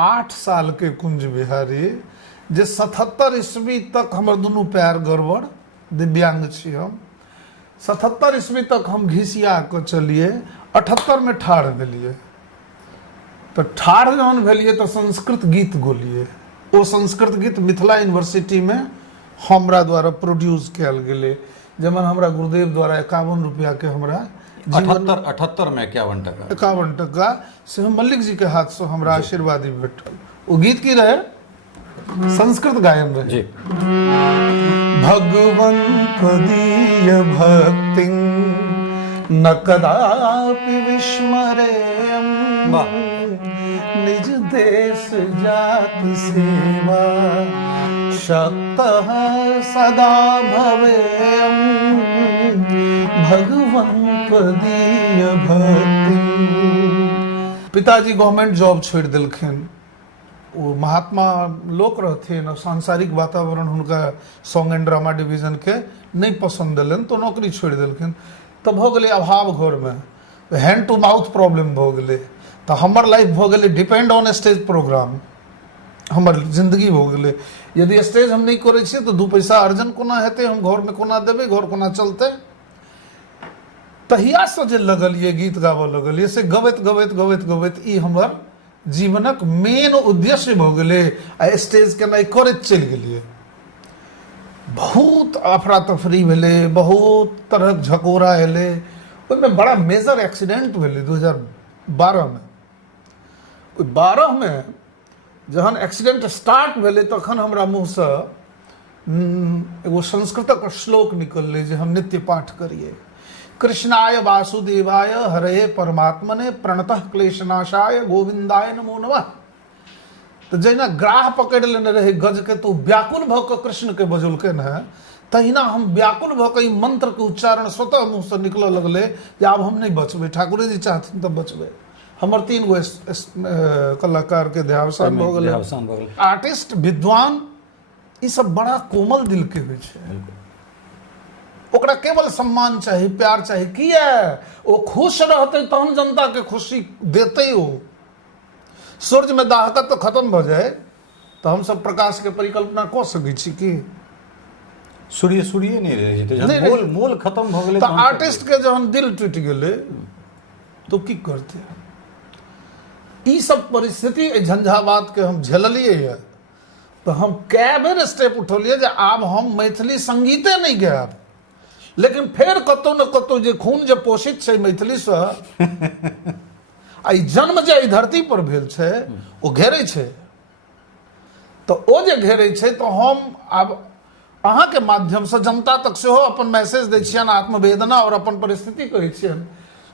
8 साल के कुंज बिहारी जे 77 ईस्वी तक हमर दुनू पैर गड़बड़, दिव्यांग छी हम। 77 ईस्वी तक हम घिसिया के चलिए, 78 में ठाढ़ भेलिए। तो ठाढ़ जहन भेलिए तो संस्कृत गीत गोलिए। वो संस्कृत गीत मिथिला यूनिवर्सिटी में हमरा द्वारा प्रोड्यूस कयल गेलै, जमन हमरा गुरुदेव द्वारा 51 रुपया के हमरा 78 में 51 टका से हम मल्लिक जी के हाथ से हमरा आशीर्वादी भेटल। वो गीत की रहे, संस्कृत गायन रहे जी। भगवंत दीय भक्ति न कदापि विस्मरेयम्, निज देश जात सेवा शक्तः सदा भवेयम्, भगवंत दीय भक्ति। पिताजी गवर्नमेंट जॉब छोड़ दिलखिन, वो महात्मा लोक रहथिन, सांसारिक वातावरण हुनका सॉन्ग एंड ड्रामा डिवीजन के नहीं पसंद दिलन, तो नौकरी छोड़ दिलखिन। तो भ गेलै अभाव घर में, हैंड टू माउथ प्रॉब्लम भ गेलै। तो हमर लाइफ भ गेलै डिपेंड ऑन स्टेज प्रोग्राम, हमर जिंदगी भ गेलै। यदि स्टेज हम नहीं करै छियै तो 2 पैसा अर्जन कोना हेतै, हम घर में कोना देबै, घर कोना चलतै। तहिया से जे लगलिए गीत गाबऽ लगलिए, से गबैत गबैत गबैत गबैत ई हमर जीवनक मेन उद्देश्य भ गेलै। आ स्टेज के नहीं करैत चलि गेलिए। बहुत अफरा तफरी भेलै, बहुत तरह झकोरा एलै। ओहिमे बड़ा मेजर एक्सीडेंट भेलै 2012 में। 12 में जहन एक्सीडेंट स्टार्ट भेलै तखन हमरा मुँह से एगो संस्कृतक श्लोक निकललै जे हम नित्य पाठ करिए। कृष्णाय वासुदेवाय हरे परमात्मने प्रणतः क्लेशनाशाय गोविंदाय नमो नमः। तो जहिना ग्राह पकड़ लेने रहे गज के, तो व्याकुल भ के कृष्ण के बजौलकन है, तहिना हम व्याकुल भ के मंत्र के उच्चारण स्वतः मुँह से निकल लगले जे आब हम नहीं बचबे, ठाकुर जी चाहथिन तब बचबे। हमर 3 गो कलाकार के देहावसान भ गेलै। आर्टिस्ट, विद्वान, ई सब बड़ा कोमल दिल के होइ छै। ओकरा केवल सम्मान चाहिए, प्यार चाहिए। किया वो खुश रहते तहन जनता के खुशी देते। हो सूर्य में दाहकत तो खत्म भ जाए तो हम सब प्रकाश के परिकल्पना क सकै छी कि सूर्य नहीं रहे जब मोल खत्म भ गेलै। तो आर्टिस्ट के जहन दिल टूट गेलै तो की करते। ई सब परिस्थिति झंझावात के हम झेललिए है। तो हम कए बेर स्टेप उठौलिए जे आब हम मैथिली संगीते नहीं गायब, लेकिन फिर कतौ न कतौ जे खून जे पोषित छै मैथिली से, आई जन्म जे धरती पर भेल छै ओ घेरै छै। तो ओ जे घेरै छै तो हम आब अहाँ के माध्यम से जनता तक सेहो अपन मैसेज दै छियनि, आत्मवेदना और अपन परिस्थिति कहै छियनि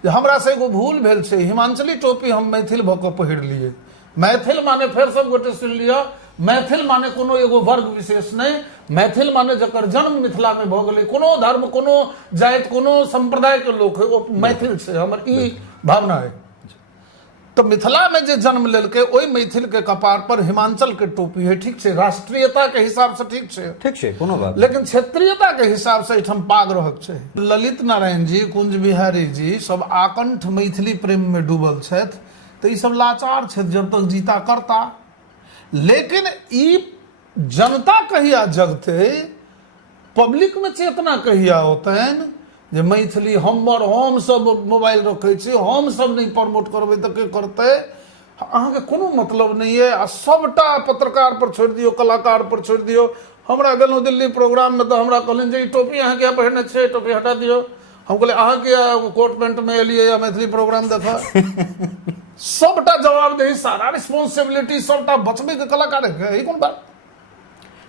जे हमरा से एगो भूल भेल छै। हिमांचली टोपी हम मैथिल भ के पहिर लिए। मैथिल माने फेर सब गोटे सुन लिअ, मैथिल माने कोनो एगो वर्ग विशेष नहीं। मैथिल माने जकर जन्म मिथिला में भ गेलै, कोनो धर्म, कोनो जाति, कोनो संप्रदाय के लोक है, वो मैथिल छै। हमर ई भावना है। तो मिथिला में जे जन्म लेलकै ओई मैथिल के कपार पर हिमांचल के टोपी है, ठीक छै। राष्ट्रीयता के हिसाब से ठीक छै, कोनो बात। लेकिन क्षेत्रीयता के हिसाब से एठम पाग रहक छै। ललित नारायण जी, कुंज बिहारी जी सब आकंठ मैथिली प्रेम में डूबल छथि। तो ई सब लाचार छथि जब तक जीता करता। लेकिन ई जनता कहिया जगते, पब्लिक में चेतना कहिया होतन जे मैथिली हमर, हम सब मोबाइल रखे छी, हम सब नहीं प्रमोट करबे तो के करते। अहाँ के कोनो मतलब नहीं है। आ सबटा पत्रकार पर छोड़ दियो, कलाकार पर छोड़ दियो। हमरा गेलहुँ दिल्ली प्रोग्राम में तो हमरा कहलन जे ई टोपी अहाँ क्या पहिरने छे, टोपी हटा दियो। हम कहले अहाँ के कोट पैंट में एलिए या मैथिली प्रोग्राम देखा। सबटा जवाबदेही, सारा रिस्पांसिबिलिटी सबटा बचबे के कलाकार है। ई कोन बात।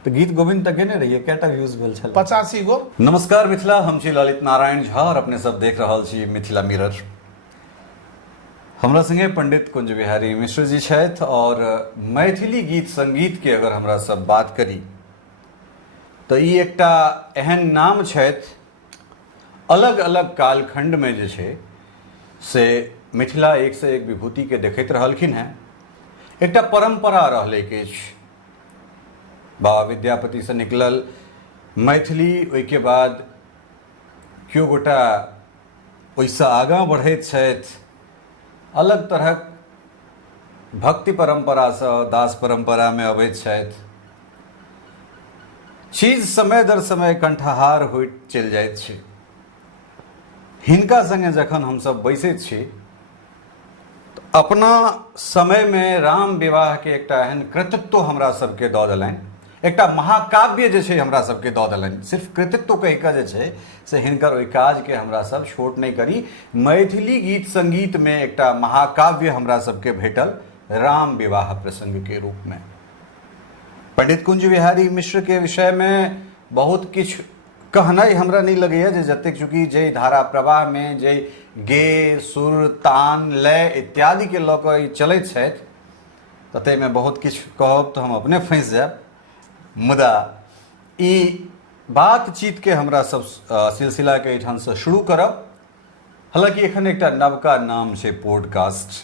तो गीत गोविंद तक ने रहिए कैटा व्यूज भेल छल? 85 गो। नमस्कार मिथिला, हम छी ललित नारायण झा और अपने सब देख रहल छी मिथिला मिरर। हमरा संगे पंडित कुंज बिहारी मिश्र जी छथि। और मैथिली गीत संगीत के अगर हमरा सब बात करी तो ई एकटा एहन नाम छथि, अलग अलग कालखंड में जे छै से मिथिला एक से एक विभूति के देखैत रहलखिन हैं। एकटा परंपरा रहलै किछु, बाबा विद्यापति से निकलल मैथिली, ओहिके बाद केओ गोटा ओहिसँ आगाँ बढ़ैत छथि, अलग तरहक भक्ति परंपरा से दास परंपरा में अबैत छथि। चीज समय दर समय कंठहार होइत चलि जाइत छै। हिनका संगे जखन हमसब बैसैत छी तऽ अपना समय में राम विवाह के एकटा एहन कृतित्व हमरा सबके दऽ देलनि, एकटा महाकाव्य जे छै हमरा सबके दऽ देलनि। सिर्फ कृतित्व कहि कऽ जे छै से हिनकर ओहि काज के हमरा सब छोट नहीं करी। मैथिली गीत संगीत में एकटा महाकाव्य हमरा सबके भेटल राम विवाह प्रसंग के रूप में। पंडित कुंज बिहारी मिश्र के विषय में बहुत किछ कहनाइ हमरा नहीं लगैया जे जतेक, चूँकि जे धारा प्रवाह में जे गे सुर तान लय इत्यादि के लऽ कऽ चलैत छथि तते में बहुत किछ कहब तऽ हम अपने फंसि जायब। मुदा ई बातचीत के हमरा सब सिलसिला के एहिठाम से शुरू करब। हालांकि एखन एकटा नवका नाम छै पॉडकास्ट।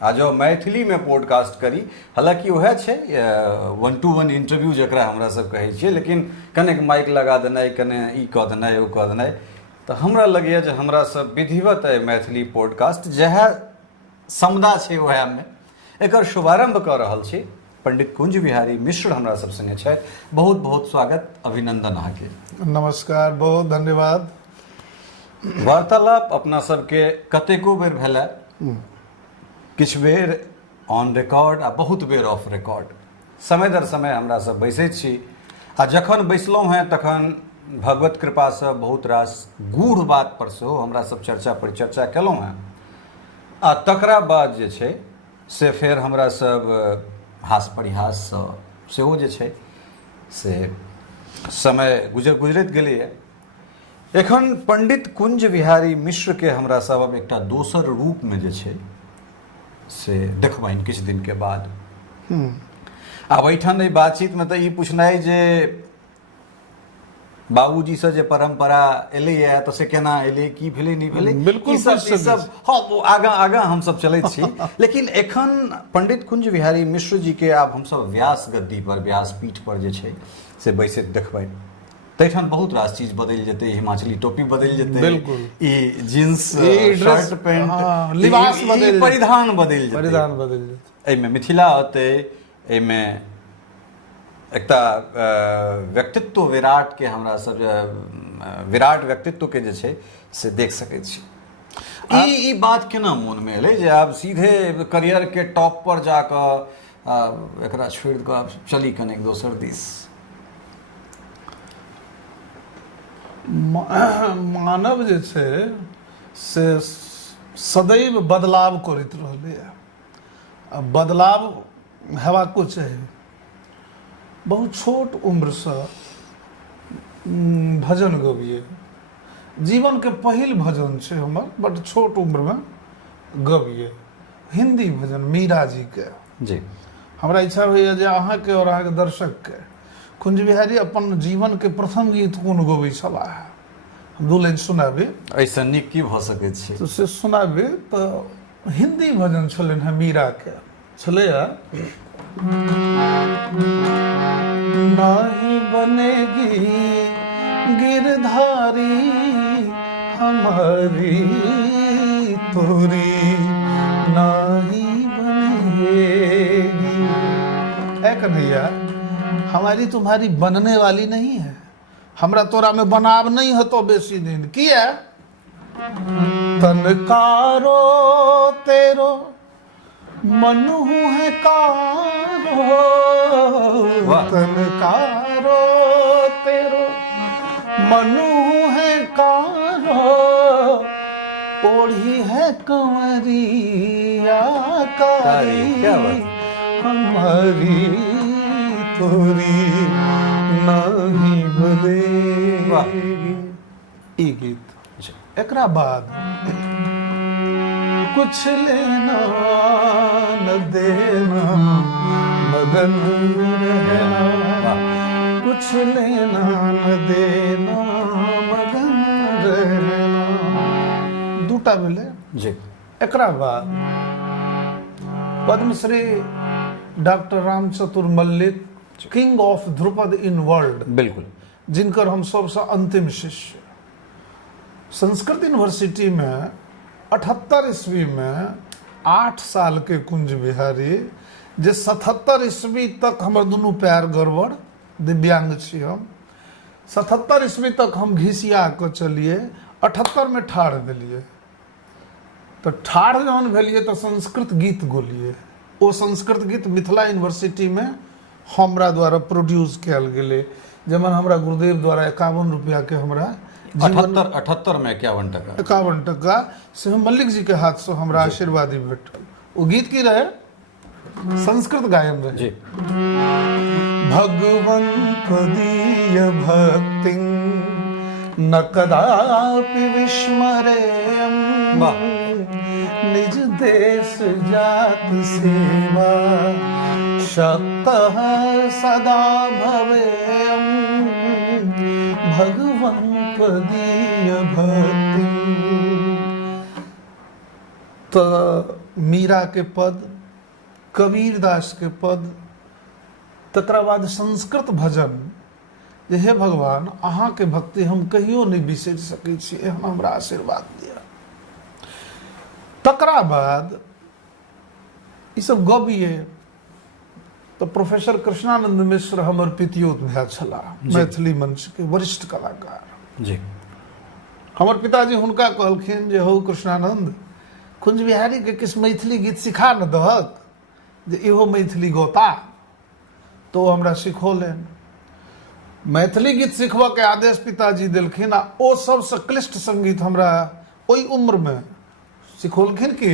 आ जो मैथिली में पॉडकास्ट करी, हालांकि वह छै 1-to-1 इंटरव्यू जकरा हमरा सब कहै छियै, लेकिन कनेक माइक लगा देनाइ, कने ई कऽ देनाइ ओ कऽ देनाइ, तऽ हमरा लगैए जे हमरा सब विधिवत मैथिली पॉडकास्ट जएह समदा छै वएह में एकर शुभारंभ कऽ रहल छी। पंडित कुंज बिहारी मिश्र हमरा सब संगे छथि। बहुत बहुत स्वागत, अभिनंदन अहाँके। नमस्कार, बहुत धन्यवाद। वार्तालाप अपना सबके कतेको बेर भेलै, किछ बेर ऑन रिकॉर्ड आ बहुत बेर ऑफ रिकॉर्ड। समय दर समय हमरा सब बैसैत छी आ जखन बैसलहुँ हैं तखन भगवत कृपा से बहुत रास गूढ़ बात पर सेहो हमरा सब चर्चा परिचर्चा केलहुँ हैं। आ तकरा बाद जे छै से फेर हमरा सब हास परिहास सेहो जे छै से समय गुजरैत गेलैए। एखन पंडित कुंज बिहारी मिश्र के हमरा सब अब एकटा दोसर रूप में जे छै से देखबनि किछु दिन के बाद। आब एहिठाम बातचीत में तऽ ई पूछनाइ जे बाबूजी से जे परंपरा एलैए तऽ से केना एलै, की भेलै नहीं भेलै, बिल्कुल ई सब हाँ आगाँ हम सब चलैत छी। लेकिन एखन पंडित कुंज बिहारी मिश्र जी के आब हम सब व्यास गद्दी पर, व्यासपीठ पर जे छै से बैसैत देखबनि। तैठाम बहुत रास चीज बदलि जेतै, हिमाचली टोपी बदलि जेतै, बिल्कुल ई जींस ड्रेस, शर्ट पैंट, लिबास बदलि, परिधान बदलि जेतै, परिधान बदलि जेतै। एहिमे मिथिला होतै, एहिमे एकटा व्यक्तित्व विराट के हमरा सब विराट व्यक्तित्व के जे छै से देख सकैत छी। ई बात केना मोन में एलै जे आब सीधे करियर के टॉप पर जाकऽ एकरा छोड़ि कऽ आब चली कनेक दोसर दिस? मानव जे छै से सदैव बदलाव करैत रहलैए। आ बदलाव हेबाको चाही। बहुत छोट उम्र से भजन गबिए। जीवन के पहिल भजन छै हमर, बड़ छोट उम्र में गबिए हिंदी भजन मीरा जी के। जी हमरा इच्छा होइए जे अहाँके और अहाँके दर्शक के कुंज बिहारी अपन जीवन के प्रथम गीत कोन गबै छलाह, हम 2 लाइन सुनाबी। ऐसा नीक की भऽ सकैत छै? तो से सुनाबी। तो हिंदी भजन छलनि हैं मीरा के, छलैया नहीं बनेगी गिरधारी हमारी तोरी, नहीं बनेगी। ऐ कन्हैया, हमारी तुम्हारी बनने वाली नहीं है, हमरा तोरा में बनाव नहीं है तो बेसी दिन किया। तनकारो तेरो मनु है कारो, तनकारो तेरो मनु है कारो, ओढ़ी है कंवरिया कारी हमारी तोरी नहीं बनेगी। ई गीत। एकरा बाद कुछ लेना न देना मगन रहना, कुछ लेना न देना मगन रहना। दूटा भेलै जी। एकरा बाद Padmashri doctor Ram Chatur Mallick, king of Dhrupad in world, बिल्कुल, जिनकर हम सबसे अंतिम शिष्य। संस्कृत यूनिवर्सिटी में 78 ईस्वी में 8 साल के कुंज बिहारी जे 77 ईस्वी तक हमर दुनू पैर गड़बड़, दिव्यांग छी हम, 77 ईस्वी तक हम घिसिया के चलिए, 78 में ठाढ़ भेलिए। तो ठाढ़ जहन भेलिए तो संस्कृत गीत गोलिए। ओ संस्कृत गीत मिथिला यूनिवर्सिटी में हमरा द्वारा प्रोड्यूस कयल गेलै, जेमन हमरा गुरुदेव द्वारा 51 रुपया के हमरा 78 में 51 टका 51 टका से मल्लिक जी के हाथ से हमरा आशीर्वादी भेटल। वो गीत की रहे, संस्कृत गायन रहे। जी। भगवंत दीय भक्ति न कदापि विस्मरेयम्, वाह। निज देश जात सेवा शक्तः सदा भवेयम्, भगवंत दीय भक्ति। तो मीरा के पद, कबीर दास के पद, तकरा बाद संस्कृत भजन, जे हे भगवान अहाँ के भक्ति हम कहियो नहीं बिसरि सकै छी, एहन हमरा आशीर्वाद दिया। तकरा बाद ई सब गबिए तो प्रोफेसर कृष्णानंद मिश्र हमर पितियोत भाई छलाह, मैथिली मंच के वरिष्ठ कलाकार। जी। हमर पिताजी हुनका कहलखिन जे हौ कृष्णानंद, कुंज बिहारी के किछु मैथिली गीत सिखा न दहक, जे इहो मैथिली गौता। तो हमरा सिखौलनि। मैथिली गीत सिखबऽ के आदेश पिताजी देलखिन, आ ओ सबसँ क्लिष्ट संगीत हमरा ओहि उम्र में सिखौलखिन कि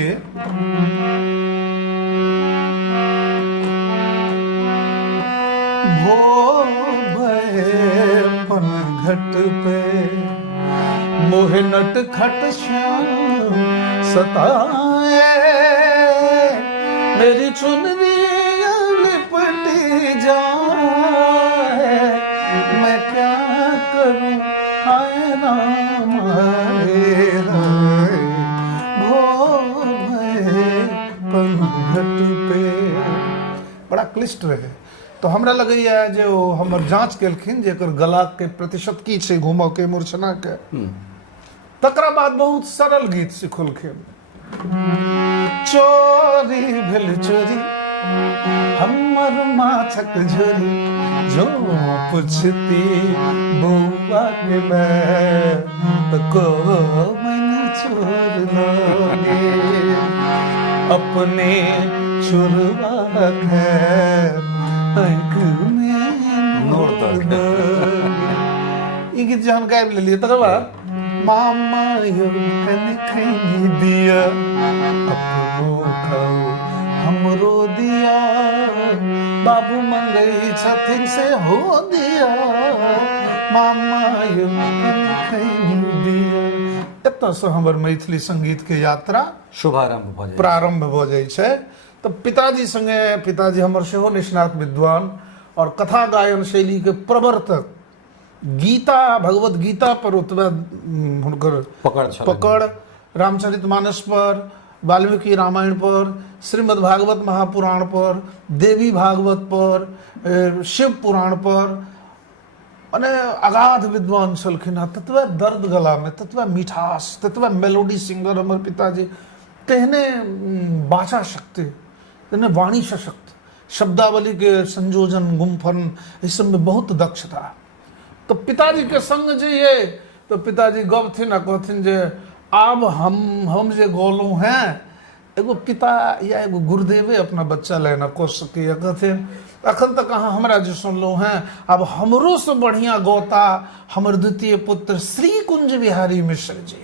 भो भये पनघट पे मोहे नट खट श्याम सताए, मेरी चुनरी लिपटी जाए, मैं क्या करूं हाय राम हाय हाय, भो भये पनघट पे। बड़ा क्लिष्ट रहे। तो हमरा लगैया जे ओ हमर जांच केलखिन जे एकर गला के प्रतिशत की छै, घूमऽ के, मूर्छना के। तकरा बाद बहुत सरल गीत सिखलखिन। चोरी भेल चोरी हमर माछक झोरी, जो पुछती बौआ के मैं तो को मैंने चोर लोगे, अपने चुरवा खैर आँख में नोर दो। ई गीत जहन गाबि लेलियै तकर बाद मामा यो कने खैनी दिया, अपनो खाओ हमरो दिया, बाबू मंगई छथिन से हो दिया, मामा यो कने खैनी दिया। एतऽसँ हमर मैथिली संगीत के यात्रा शुभारंभ भऽ जाय प्रारंभ भऽ जाइ छै। तो पिताजी संगे, पिताजी हमर सेहो निष्णात विद्वान और कथा गायन शैली के प्रवर्तक, गीता भगवत गीता पर ओतबे हुनकर पकड़, रामचरितमानस पर, वाल्मीकि रामायण पर, श्रीमद् भागवत महापुराण पर, देवी भागवत पर, शिव पुराण पर, माने अगाध विद्वान छलखिन। ततबे दर्द गला में, ततबे मिठास, ततबे मेलोडी सिंगर हमर पिताजी, तेहने बाचा शक्ति, तेहने वाणी सशक्त, शब्दावली के संयोजन, गुम्फन, इस सब में बहुत दक्ष था। तो पिताजी के संग जे ये, तो पिताजी गबथिन आ कहथिन जे आब हम जे गौलू हैं, एगो पिता या एगो गुरुदेवे अपना बच्चा ले न कह सके। कहथिन अखन तक अहाँ हमरा जे सुनलू हैं, अब हमरो से बढ़िया गौता हमर द्वितीय पुत्र श्री कुंज बिहारी मिश्र जी।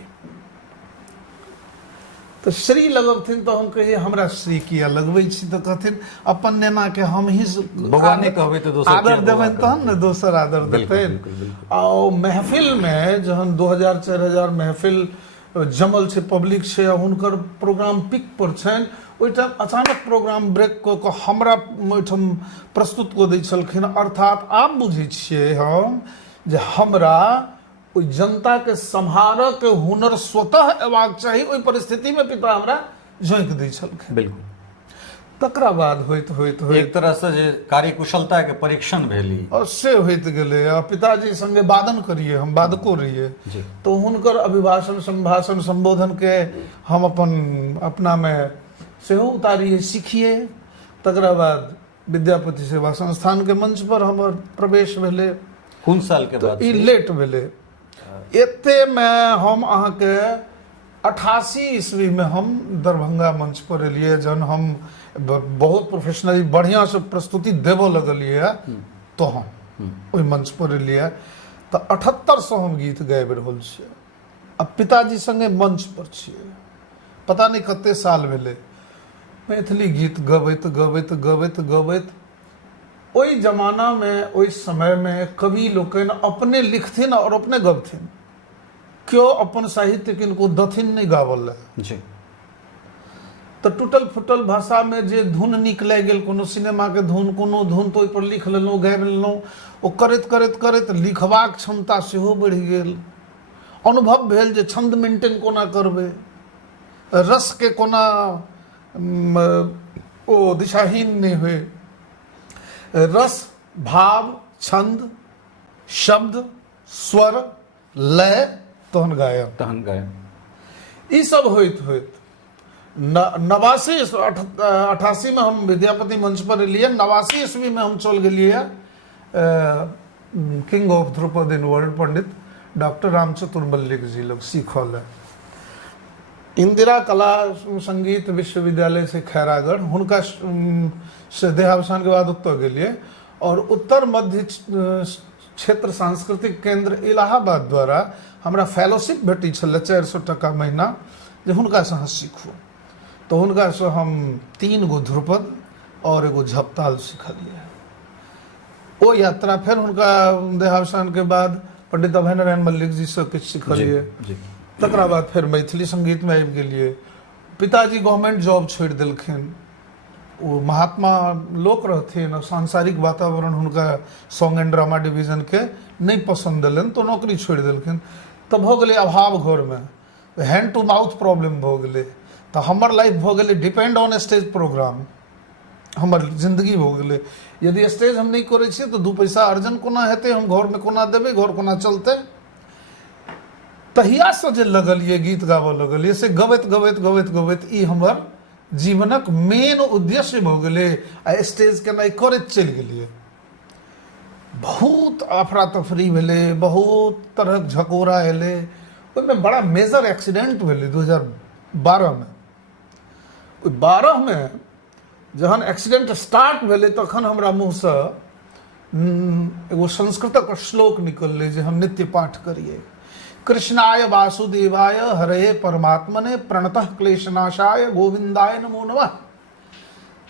तो श्री लगबथिन तो हम कहिए हमरा श्री किया लगबै छी, तो कहथिन अपन नेना के हम ही भगवाने कहबै तो दोसर आदर देबनि तहन ने दोसर आदर देतैन। आ महफिल में जहन 2000-4000 महफिल जमल छै, पब्लिक छै, हुनकर प्रोग्राम पिक पर छनि, ओहिठाम अचानक प्रोग्राम ब्रेक कऽ कऽ हमरा ओहिठाम प्रस्तुत कऽ दै छलखिन। अर्थात आब बुझै छियै हम जे हमरा ओहि जनता के सम्हारऽ के हुनर स्वतः एबाक चाही, ओहि परिस्थिति में पिता हमरा झोंकि दै छलखिन। बिल्कुल। तकरा बाद होइत एक तरह से जे कार्यकुशलता के परीक्षण भेली और से होइत गेलै। आ पिताजी संगे वादन करिए, हम वादको रहिए, तो हुनकर अभिभाषण, संभाषण, संबोधन के हम अपना में सेहो उतारिए सीखिए। तकरा बाद विद्यापति सेवा संस्थान के मंच पर हमर प्रवेश भेले। कौन साल के बाद ई से? लेट भेले। एते में हम अहाँ के 88 ईस्वी में हम दरभंगा मंच पर एलिए। जन हम बहुत प्रोफेशनली बढ़िया से प्रस्तुति देवो लगलिए तो हम ओहि मंच पर एलिए। तो 78 हम गीत गाबि रहल छियै। अब पिताजी संगे मंच पर छियै, पता नहीं कते साल भेले मैथिली गीत गबैत गबैत गबैत गबैत। ओहि जमाना में ओहि समय में कवि लोकनि अपने लिखथिन और अपने गबथिन, क्यों अपन साहित्य किनको दथिन नहीं गावल रहे। जी तो टूटल फुटल भाषा में जे धुन नीक लागि गेल, कोनो सिनेमा के धुन, कोनो धुन तो ओहि पर लिख लेलहुँ, गाबि लेलहुँ। ओ करैत करैत करैत लिखबाक क्षमता सेहो बढ़ि गेल। अनुभव भेल जे छंद मेंटेन कोना करबै, रस के कोना ओ दिशाहीन नहीं हुए। रस, भाव, छंद, शब्द, स्वर, लय तहन गायब। तहन गए। ई सब होइत होइत 88 में हम विद्यापति मंच पर एलिए। 89 ईस्वी में हम चल गेलिए king of Dhrupad in world Pandit doctor Ramchatur Mallik ji लग सीखल है। इंदिरा कला संगीत विश्वविद्यालय से खैरागढ़, हुनका से देहावसान के बाद उत्तर गेलिए। और उत्तर मध्य क्षेत्र सांस्कृतिक केंद्र इलाहाबाद द्वारा हमरा फेलोशिप भेटी छल 400 टका महीना, जे हुनका से अहाँ सीखू। तो हुनका से हम 3 गो ध्रुपद और एगो झपताल सीखलिए। ओ यात्रा फिर हुनका देहावसान के बाद पंडित अभय नारायण मल्लिक जी से किछु सीखलिए। जी तकरा बाद फिर मैथिली संगीत में आबि गेलिए। पिताजी गवर्नमेंट जॉब छोड़ि देलखिन। वो महात्मा लोक रहथिन और सांसारिक वातावरण हुनका सॉन्ग एंड ड्रामा डिवीजन के नहीं पसंद दिलन, तो नौकरी छोड़ि देलखिन। तो भ गेलै अभाव घर में, हैंड टू माउथ प्रॉब्लम भ गेलै। तो हमर लाइफ भ गेलै डिपेंड ऑन स्टेज प्रोग्राम। हमर जिंदगी भ गेलै, यदि स्टेज हम नहीं करै छियै तो 2 पैसा अर्जन कोना हेतै, हम घर में कोना देबै, घर कोना चलतै। तहिया से जे लगलिए गीत गाबऽ लगलिए, से गबैत गबैत गबैत गबैत ई हमर जीवनक मेन उद्देश्य भ गेलै। आ स्टेज केनाइ करैत चलि गेलिए। बहुत अफरा तफरी भेलै, बहुत तरहक झकोरा एलै। ओहिमे बड़ा मेजर एक्सीडेंट भेलै 2012 में। 12 में जहन एक्सीडेंट स्टार्ट भेलै तखन हमरा मुँहसँ एगो संस्कृतक श्लोक निकललै जे हम नित्य पाठ करिए। कृष्णाय वासुदेवाय हरे परमात्मने प्रणतः क्लेशनाशाय गोविंदाय नमो नमः।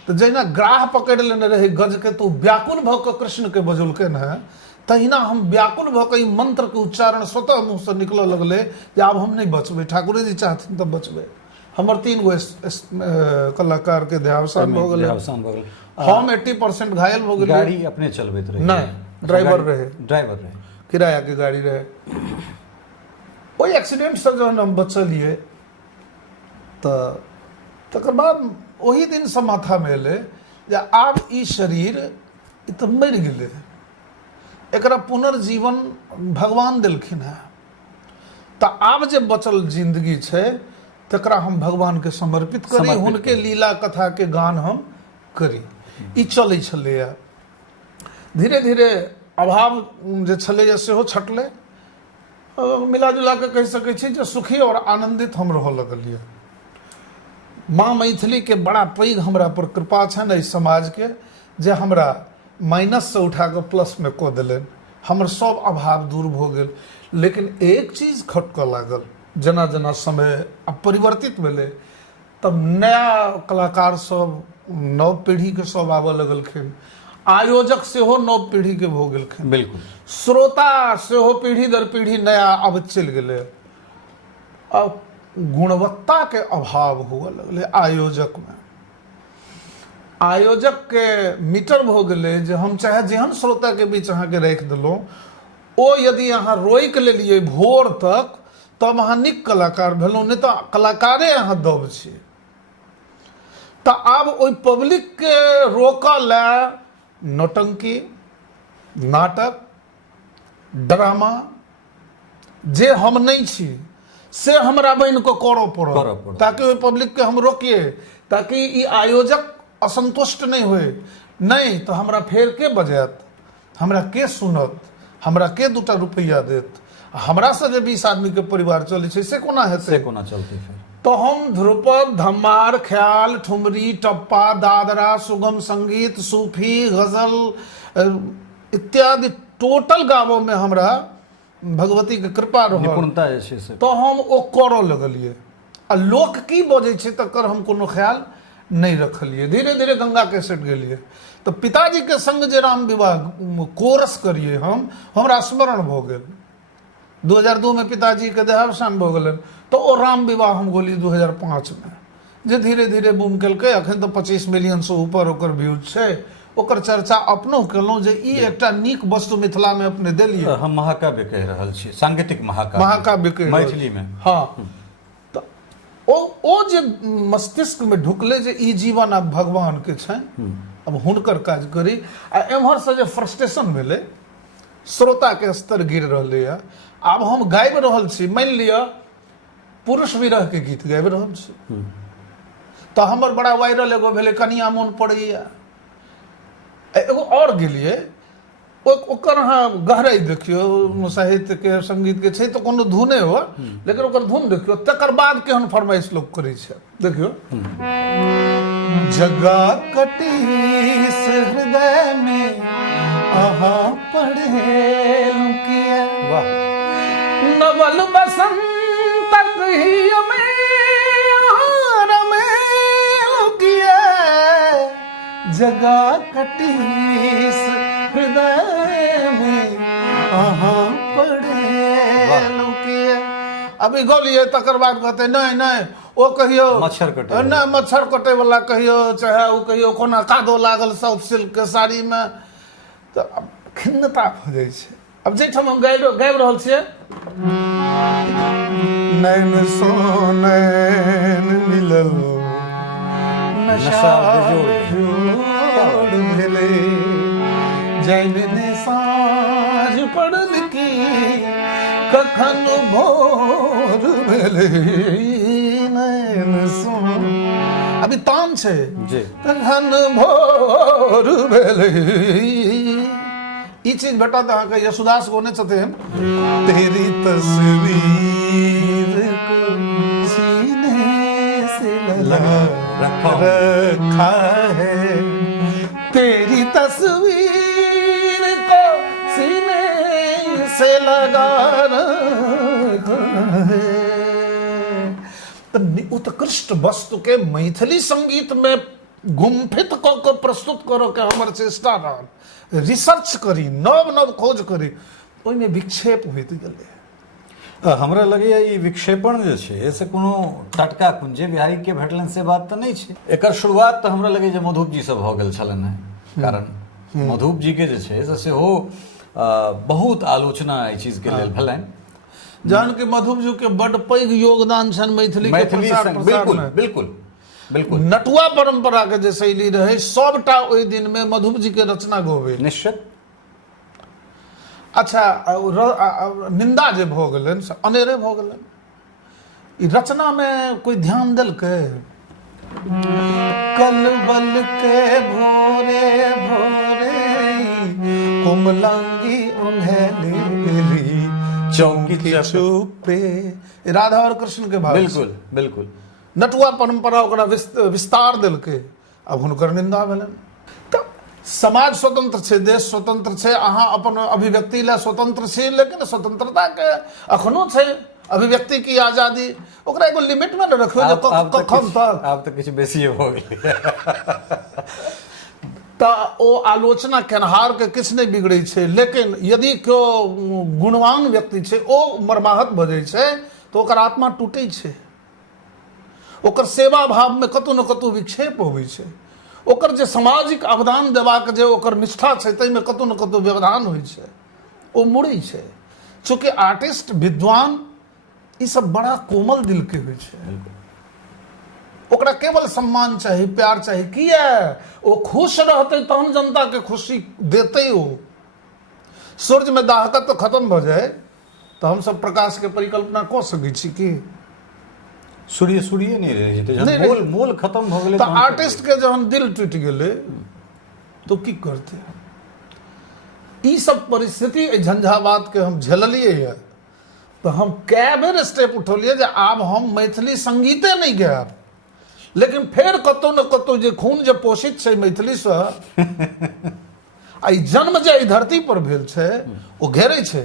तो जहिना ग्राह पकड़ लेने रहे गज के, तो व्याकुल भ के कृष्ण के बजुलकन है, तहिना हम व्याकुल भ के मंत्र के उच्चारण स्वतः मुँह से निकल लगले जे आब हम नहीं बचबे, ठाकुर जी चाहथिन तब बचबे। हमर 3 गो कलाकार के देहावसान भ गेलै। हम 80% घायल भ गेलियै। गाड़ी अपने चलबैत रहे? नहीं, ड्राइवर रहे। ड्राइवर रहे, किराया के गाड़ी रहे। ओहि एक्सीडेंट से जहन हम बचलिए तो तकर बाद ओही दिन से माथा में एलै जे आब ई शरीर ई तो मरि गेलै, एकरा पुनर्जीवन भगवान देलखिन है। तो आब जे बचल जिंदगी छै तकरा हम भगवान के समर्पित करी, हुनके लीला कथा के गान हम करी। ई चलै छलैया। धीरे धीरे अभाव जे छलैया सेहो छटलै। मिला जुला के कहि सकै छी जे सुखी और आनंदित हम रह लगलिए। माँ मैथिली के बड़ा पैघ हमरा पर कृपा छनि एहि समाज के, जे हमरा माइनस से उठा के प्लस में कऽ देलनि। हमर सब अभाव दूर भ गेल। लेकिन एक चीज खटकऽ लागल, जेना जेना समय अब परिवर्तित भेलै तब नया कलाकार सब, नव पीढ़ी के सब आबऽ लगलखिन। आयोजक सेहो नव पीढ़ी के भ गेलखिन। बिल्कुल। श्रोता सेहो पीढ़ी दर पीढ़ी नया अब चलि गेलै। अब गुणवत्ता के अभाव हुए लगले आयोजक में। आयोजक के मीटर भ गेलै जे हम चाहे जेहन श्रोता के बीच अहाँ के राखि देलहुँ, ओ यदि अहाँ रोकि लेलियै भोर तक तब अहाँ नीक कलाकार भेलहुँ, नहीं तो कलाकारे अहाँ दब छियै। तो आब ओहि पब्लिक के रोकऽ लए नौटंकी, नाटक, ड्रामा जे हम नहीं छी से हमरा बन को करऽ पड़त, ताकि ओहि पब्लिक के हम रोकिए। ताकि ई आयोजक असंतुष्ट नहीं हुए, नहीं तो हमरा फेर के बजायत, हमरा के सुनत, हमरा के 2 रुपया देत, हमरा से जे 20 आदमी के परिवार चले छै से कोना हेतै, से कोना चलते फिर। तो हम ध्रुपद, धमार, ख्याल, ठुमरी, टप्पा, दादरा, सुगम संगीत, सूफी, गजल इत्यादि टोटल गाबो में हमरा भगवती के कृपा रहल, निपुणता जे छै से। तो हम ओ करऽ लगलिए। आ लोक की बजै छै तकर हम कोनो ख्याल नहीं रखलिए। धीरे धीरे गंगा कैसेट गेलिए, तो पिताजी के संग जे राम विवाह कोरस करिए हमरा स्मरण भ गेल। 2002 में पिताजी के देहावसान भ गेलन, तो ओ राम विवाह हम गोली 2005 में, जे धीरे धीरे बूम केलकै। अखन तो 25 मिलियन से ऊपर ओकर व्यूज छै, ओकर चर्चा अपनो केलहुँ जे ई एकटा नीक वस्तु मिथिला में अपने देलिए। हम महाकाव्य कह रहल छी, सांगीतिक महाकाव्य, महाकाव्य कहि रहल मैथिली में। हाँ, तो ओ जे मस्तिष्क में ढुकले जे ई जीवन आब भगवान के छनि, अब हुनकर काज करी। आ एम्हर से जे फ्रस्ट्रेशन भेलै, श्रोता के स्तर गिर रहलै है। आब हम गाबि रहल छी, मान लिअ पुरुष विरह के गीत गाबि रहल छी, तो हमर बड़ा वायरल एगो भेलै कनिया मोन पड़ैया। एगो और गेलिए, ओकर अहाँ गहराई देखियो, साहित्य के संगीत के छै तो कोनो धुने हो, लेकिन ओकर धुन देखियो, तकर बाद केहन फरमाइश लोग करै छै देखियो। जगा कटी इस हृदय में अहाँ पढ़े लुकिया, वाह। नवल बसंत ही में रमे लुकिया, जगा कटी इस हृदय में अहाँ पढ़े लुकिया। अभी गोलिए तकर बाद कहते नहीं नहीं ओ कहियो मच्छर कटे, नहीं मच्छर कटे वाला कहियो, चाहे वो कहियो कोना कादो लागल साउथ सिल्क के साड़ी में, तो अब खिन्नता हो जाए छै। अब जेठाम हम गाबि रहल छियै, नैन सोनैन मिलल नशा बेजोड़ भेलै, जैन ने साँझ पड़ल की कखन भोर भेलै, नैन सोन अभी तान छै जी, कखन भोर भेलै। ई चीज भेटत अहाँके यशुदास गोने छथिन, तेरी तस्वीर को सीने से लगा रखा है, तेरी तस्वीर को सीने से लगा रखा है। तो उत्कृष्ट वस्तु के मैथिली संगीत में गुम्फित क के प्रस्तुत करो के हमर चेष्टा रहल। रिसर्च करी, नव नव खोज करी, ओहिमे विक्षेप होइत गेलै। हमरा लगैया ई विक्षेपण जे छै से कोनो टटका कुंजे बिहारी के भेटलन से बात तऽ नहि छै। एकर शुरुआत तऽ हमरा लगैया जे मधुप जी से भऽ गेल छलनि हैं, कारण मधुप जी के जे छै से सेहो बहुत आलोचना एहि चीज के लेल भेलनि। जहन कि मधुप जी के बड़ पैघ योगदान छनि मैथिली के प्रचार प्रसार बिल्कुल में। बिल्कुल बिल्कुल। नटुआ परंपरा के जे शैली रहे सबटा ओहि दिन में मधुप जी के रचना गोवे निश्चित। अच्छा, निंदा जे भऽ गेलनि से अनेरे भऽ गेलनि। ई रचना में कोई ध्यान देलकै? कलबल के भोरे भोरे कोमलांगी उन्हेली चौकी चुपे, राधा और कृष्ण के भाव। बिल्कुल बिल्कुल। नटुआ परंपरा ओकरा विस्तार देलकै, अब हुनकर निंदा भेलनि। तऽ समाज स्वतंत्र छै, देश स्वतंत्र छै, अहाँ अपन अभिव्यक्ति लए स्वतंत्र छी, लेकिन स्वतंत्रता के अखनो छै, अभिव्यक्ति की आजादी, ओकरा एगो लिमिट में न रखियो जे कखन तक। आब तऽ किछु बेसिए भऽ गेलै। तऽ ओ आलोचना केनहार के किछु नहि बिगड़ै छै, लेकिन यदि केओ गुणवान व्यक्ति छै, ओ मर्माहत भऽ जाइ छै, तऽ ओकर आत्मा टूटै छै, ओकर सेवा भाव में कतौ न कतौ विक्षेप होबै छै, ओकर जे सामाजिक अवदान देबाक जे ओकर निष्ठा छै ताहिमे कतौ न कतौ व्यवधान होइ छै, ओ मुड़ै छै। चूँकि आर्टिस्ट, विद्वान, ई सब बड़ा कोमल दिल के होइ छै, ओकरा केवल सम्मान चाही, प्यार चाही। किया ओ खुश रहतै तहन जनता के खुशी देतै। ओ सूर्य में दाहकत तो खत्म भऽ जाए तो हम सब प्रकाश के परिकल्पना कऽ सकै छी कि सूर्य नहीं रह जेतै नहीं, जहन मोल मोल खत्म भ गेलै तो तहन आर्टिस्ट के जहन दिल टूट गेले तो की करते। ई सब परिस्थिति एहि झंझावात के हम झेललिए है, तो हम कै बेर स्टेप उठौलिए जे आब हम मैथिली संगीते नहीं गायब, लेकिन फिर कतौ न कतौ जे खून जे पोषित छै मैथिली से आई जन्म जे ई धरती पर भेल छै ओ घेरै छै,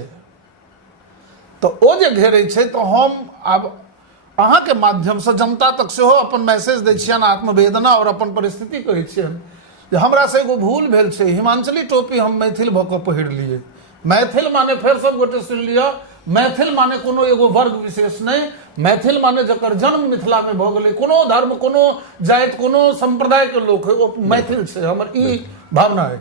तो ओ जे घेरै छै तो हम आब अहाँ के माध्यम से जनता तक सेहो अपन मैसेज दै छियनि, आत्मवेदना और अपन परिस्थिति कहै छियनि जे हमरा से एगो भूल भेल छै, हिमांचली टोपी हम मैथिल भऽ कऽ पहिर लियै। मैथिल माने फेर सब गोटे सुनि लिअ, मैथिल माने कोनो एगो वर्ग विशेष नहीं, मैथिल माने जकर जन्म मिथिला में भऽ गेलै, कोनो धर्म कोनो जाति कोनो संप्रदाय के लोक है ओ मैथिल छै, हमर ई भावना है।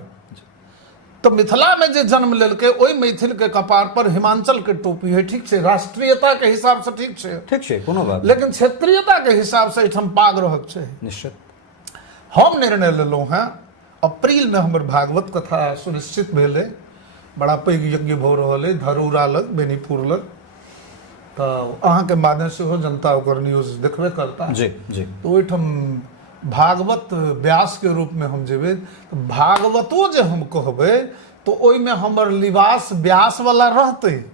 तो मिथिला में जे जन्म लेलकै ओहि मैथिल के कपार पर हिमांचल के टोपी है, ठीक छै, राष्ट्रीयता के हिसाब से ठीक छै, कोनो बात लेकिन क्षेत्रीयता के हिसाब से एहिठाम पाग रहक छै। निश्चित हम निर्णय लेलहुँ हैं, अप्रैल में हमर भागवत कथा सुनिश्चित भेलै, बड़ा पैघ यज्ञ भऽ रहल है धरूरा लग बेनीपुर लग, तो अहाँ के माध्यम से हो जनता ओकर न्यूज देखबे करता जी जी। तो ओहिठाम भागवत व्यास के रूप में हम जेबै, तो भागवतो जे हम कहबै तो ओहिमे हमर लिबास व्यास वाला रहतै,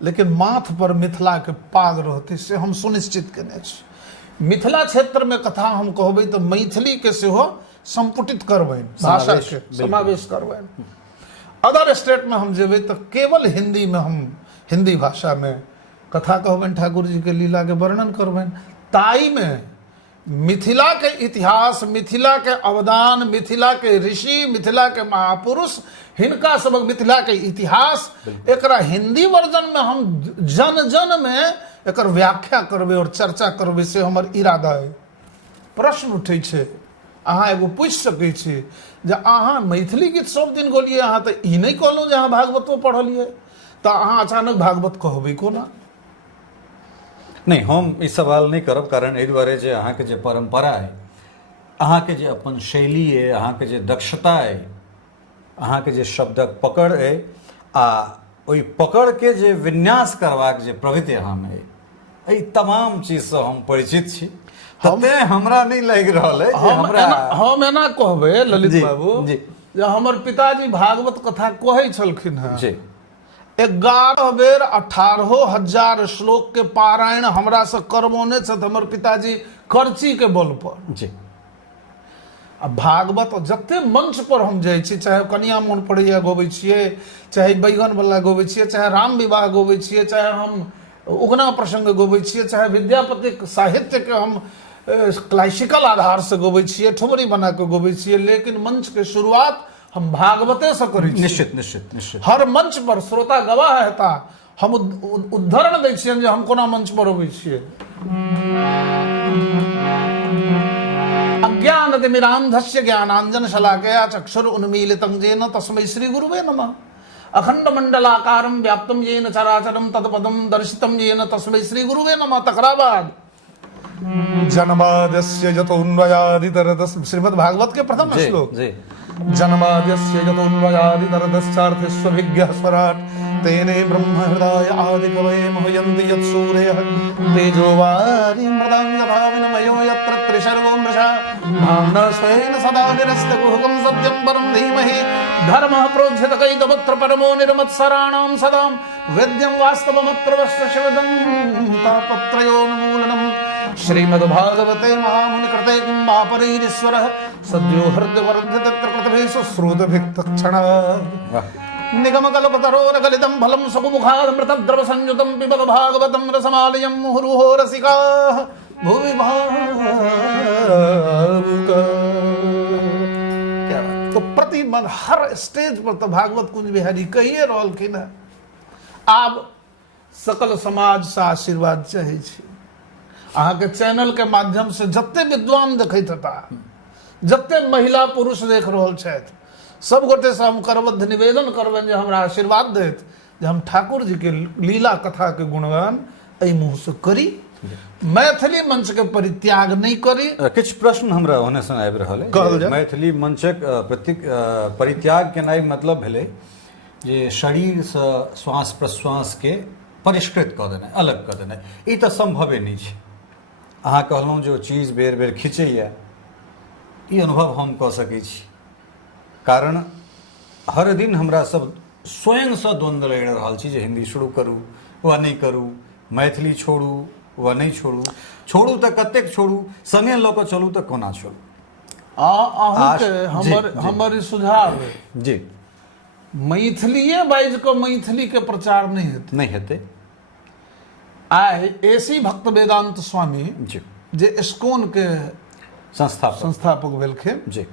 लेकिन माथ पर मिथिला के पाग रहतै, से हम सुनिश्चित केने छी। मिथिला क्षेत्र में कथा हम कहबै तो मैथिली के सेहो संपुटित करबनि, भाषा के समावेश करबनि। अदर स्टेट में हम जेबै तो केवल हिंदी में हम हिंदी भाषा में कथा कहबनि, ठाकुर जी के लीला के वर्णन करबनि। ताई में मिथिला के इतिहास, मिथिला के अवदान, मिथिला के ऋषि, मिथिला के महापुरुष, हिनका सबक मिथिला के इतिहास, एकरा हिंदी वर्जन में हम जन जन में एकर व्याख्या करबै और चर्चा करबै, से हमर इरादा है। प्रश्न उठै छै, अहाँ एगो पूछि सकै छी जे अहाँ मैथिली गीत सब दिन गेलिए, अहाँ तऽ ई नहीं कहलहुँ जे अहाँ भागवतो पढ़लिए, तऽ अहाँ अचानक भागवत कहबै कोना? नहीं, हम ई सवाल नहीं करब, कारण एहि दुआरे जे अहाँके जे परंपरा है, अहाँके जे अपन शैली है, अहाँके जे दक्षता है, अहाँके जे शब्दक पकड़ है, आ ओहि पकड़ के जे विन्यास करबाक जे प्रवृत्ति अहाँमे है, एहि तमाम चीज से हम परिचित छी। तते हमरा नहीं लागि रहल है जे हम एना कहबै ललित जी, बाबू जी। जे हमर पिताजी भागवत कथा कहै छलखिन हैं, जी 11 बेर 18,000 श्लोक के पारायण हमरा से करबौने छथि हमर पिताजी करची के बल पर। जी। आ भागवत जते मंच पर हम जाइ छी, चाहे कन्या मोन पड़ैया गबै छियै, चाहे बैगन वाला गबै छियै, चाहे राम विवाह गबै छियै, चाहे हम उगना प्रसंग गबै छियै, चाहे विद्यापति साहित्य के हम क्लासिकल आधार से गबै छियै, ठुमरी बना के गबै छियै, लेकिन मंच के शुरुआत हम भागवते से करै छी। निश्चित निश्चित निश्चित। हर मंच पर श्रोता गवाह हेता, हम उदाहरण दै छियनि जे हम कोना मंच पर अबै छियै। अज्ञानतिमिरान्धस्य ज्ञानाञ्जन शलाकया चक्षुरुन्मीलितं येन तस्मै श्री गुरुवे नमः। अखंड मंडलाकारं व्याप्तं येन चराचरं तत्पदं दर्शितं येन तस्मै श्री गुरुवे नमः। तकरा बाद जन्माद्यस्य यतोऽन्वयादितरतः, श्रीमद् भागवत के प्रथम श्लोक, जन्माद्यस्य यतोऽन्वयादितरतश्चार्थस्वभिज्ञः स्वराट् तेने ब्रह्म हृदय आदिकवये मुह्यन्ति यत्सूरयः तेजोवारिं मृदां यथा विनिमयो यत्र त्रिशर्वो मृषा भावना स्वेन सदा निरस्तकुहकं सत्यं परं धीमहि धर्मः प्रोज्झित कैतवत्र परमो निर्मत्सराणां सदां वेद्यं वास्तवमत्र वस्तुशिवदं तापत्रयोन्मूलनम्। श्रीमद्भागवते महामुनिकृते किं वा परैरीश्वरः सद्यो हृद्यवर्ध्यते कृतभेषु श्रुतभिक्तक्षणात् निगमकल्पतरोरगलितं फलं सकुमुखादमृतद्रव संयुतं पिबत भागवतं रसमालयं मुहुरुहो रसिकाः भुवि भावुकाः। तो प्रति मन हर स्टेज पर तो भागवत कुंज बिहारी कहिए रहलखिन है। आब सकल समाज से आशीर्वाद चाहे छी, अहाँके चैनल के माध्यम से जते विद्वान देखैत हेता, जते महिला पुरुष देख रहल छथि, सब गोटे से हम करबद्ध निवेदन करबनि जे हमरा आशीर्वाद देत जे हम ठाकुर जी के लीला कथा के गुणगान एहि मुँह से करी, मैथिली मंच के परित्याग नहीं करी। किछु प्रश्न हमरा होने से आबि रहल है। मैथिली मंचक परित्याग केनाइ मतलब भेलै जे शरीर से श्वास प्रश्वास के परिष्कृत कऽ देनाइ, अलग कऽ देनाइ, ई तऽ संभवे नहि छै। अहाँ कहलहुँ जो चीज बेर बेर खिंचैए, ई अनुभव हम कऽ सकै छी, कारण हर दिन हमरा सब स्वयंसँ द्वंद्व लड़ि रहल छी जे हिंदी शुरू करू वा नहि करू, मैथिली छोड़ू वा नहीं छोड़ू, छोड़ू तऽ कतेक छोड़ू, संगे लऽ कऽ चलू तऽ कोना चलू। हमर ई सुझाव है जी, मैथिलीए बाजि कऽ मैथिली के प्रचार नहीं हेतै। नहीं हेतै। आइ एसी भक्त वेदांत स्वामी जी, जे इस्कॉन के संस्थापक भेलखिन, जी,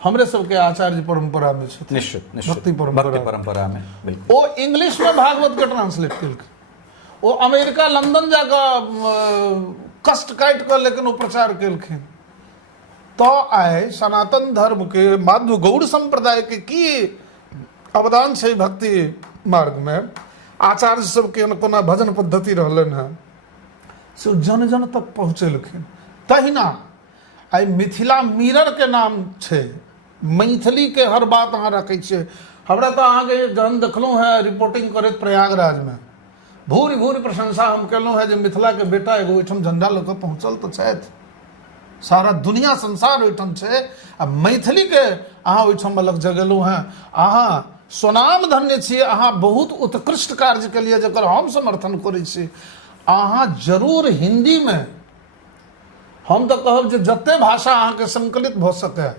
हमरे सबके आचार्य परंपरा में छथिन। निश्चित भक्ति परंपरा में बिल्कुल। ओ इंग्लिश में भागवत के ट्रांसलेट केलखिन, ओ अमेरिका लंदन जाकर कष्ट काटि कऽ लेकिन ओ प्रचार केलखिन। तो आइ सनातन धर्म के माध्व गौड़ संप्रदाय के की अवदान छै भक्ति मार्ग में, आचार्य सबके कोना भजन पद्धति रहलन है से जन जन तक पहुँचेलखिन। तहिना आइ मिथिला मिरर के नाम छै, मैथिली के हर बात अहाँ रखै छियै। हमरा तऽ अहाँके जहन देखलहुँ है रिपोर्टिंग करैत प्रयागराज में, भूरि भूरि प्रशंसा हम केलहुँ है जे मिथिला के बेटा एगो ओहिठाम झंडा लऽ कऽ पहुँचल तऽ छथि। सारा दुनिया संसार ओहिठाम छै, आ मैथिली के अहाँ ओहिठाम अलग जगेलहुँ हैं। अहाँ स्वनाम धन्य छियै, अहाँ बहुत उत्कृष्ट कार्य के लिए जकर हम समर्थन करै छी। अहाँ जरूर हिंदी में, हम तऽ कहब जे जते भाषा अहाँके संकलित भऽ सकै,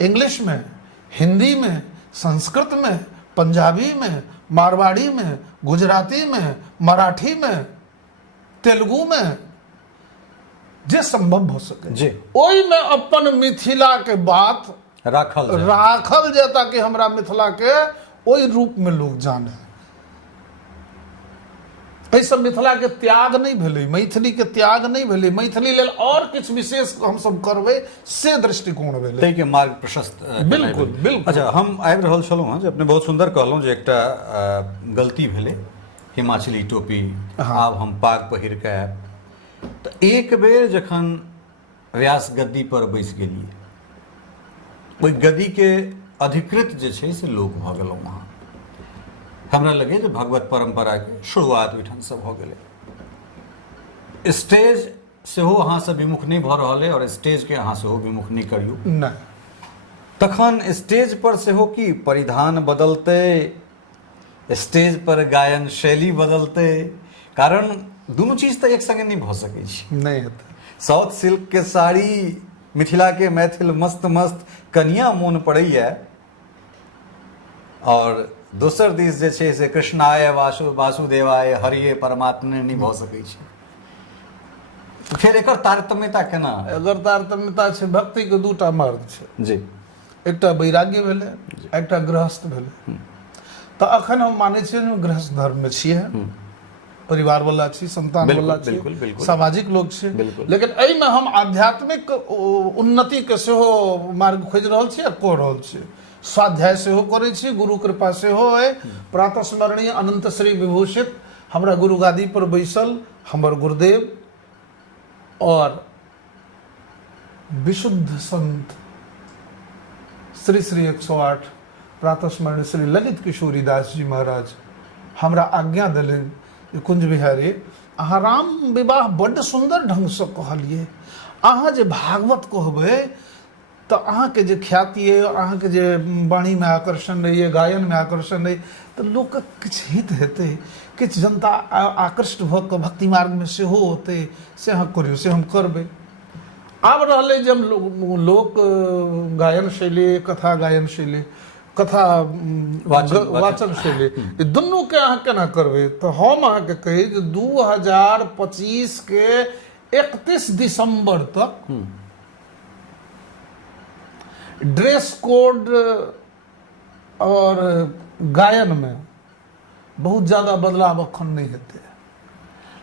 इंग्लिश में, हिंदी में, संस्कृत में, पंजाबी में, मारवाड़ी में, गुजराती में, मराठी में, तेलुगु में, जे संभव भऽ सकै जी, ओहि में अपन मिथिला के बात राखल जाए, ताकि हमरा मिथिला के ओहि रूप में लोग जाने। एहि सब मिथिला के त्याग नहीं भेलै, मैथिली के त्याग नहीं भेलै, मैथिली लेल और किछु विशेष हम सब करबै से दृष्टिकोण भेलै, ताहि के मार्ग प्रशस्त। बिल्कुल बिल्कुल। अच्छा, हम आबि रहल छलहुँ हँ जे अपने बहुत सुंदर कहलहुँ जे एकटा गलती भेलै, हिमाचली टोपी आब हम पाग पहिर कऽ आयब। तऽ एक बेर जखन व्यास गद्दी पर बैस गेलियै, ओहि गद्दी के अधिकृत जे छै से लोक भऽ गेलहुँ वहाँ। हमरा लगे जे भगवत परंपरा के शुरुआत ओहिठाम से भऽ गेलै। स्टेज सेहो अहाँ से विमुख नहीं भऽ रहल है, और स्टेज के अहाँ सेहो विमुख नहीं करियौ। नहीं, तखन स्टेज पर सेहो की परिधान बदलते, स्टेज पर गायन शैली बदलते, कारण दुनू चीज तऽ एक संगे नहीं भऽ सकै छै। नहीं हेतै। साउथ सिल्क के साड़ी, मिथिला के मैथिल मस्त मस्त कनिया मोन पड़ैया, और दोसर दिस जे छै से कृष्णाय वासुदेवाय हरिये परमात्मे नहीं भऽ सकै छै। तो फिर एकर तारतम्यता केना? अगर तारतम्यता छै, भक्ति के दूटा मार्ग छै जी, एकटा वैराग्य भेलै, एकटा गृहस्थ भेलै। तऽ अखन हम मानै छियै जे गृहस्थ धर्म में छियै, परिवार वाला छी, संतान वाला छी, सामाजिक लोग छी, लेकिन एहि में हम आध्यात्मिक उन्नति के सेहो मार्ग खोजि रहल छी आ कऽ रहल छी। स्वाध्याय सेहो करै छी, गुरु कृपा सेहो है। प्रातः स्मरणीय अनंत श्री विभूषित हमरा गुरु गादी पर बैसल हमर गुरुदेव और विशुद्ध संत श्री श्री 108 प्रातः स्मरणीय श्री ललित किशोरी दास जी महाराज हमरा आज्ञा दिलनि, कुंज बिहारी अहाँ राम विवाह बड्ड सुंदर ढंग से कहलिए, अहाँ जे भागवत कहबै तो अहाँ के जे ख्याति है, अहाँ के जे वाणी में आकर्षण रही है, गायन में आकर्षण रही, तो लोक किछु हित हेतै, किछु जनता आकृष्ट भऽ कऽ भक्ति मार्ग में सेहो होतै, से अहाँ करियौ, से हम करबै। आब रहलै जब लोक गायन शैली, कथा गायन शैली, कथा वाचन शैली, ई दुनू के अहाँ केना करबै? तो हम अहाँ के कही जे 2025 के 31 दिसंबर तक ड्रेस कोड और गायन में बहुत ज़्यादा बदलाव अखन नहीं हेतै,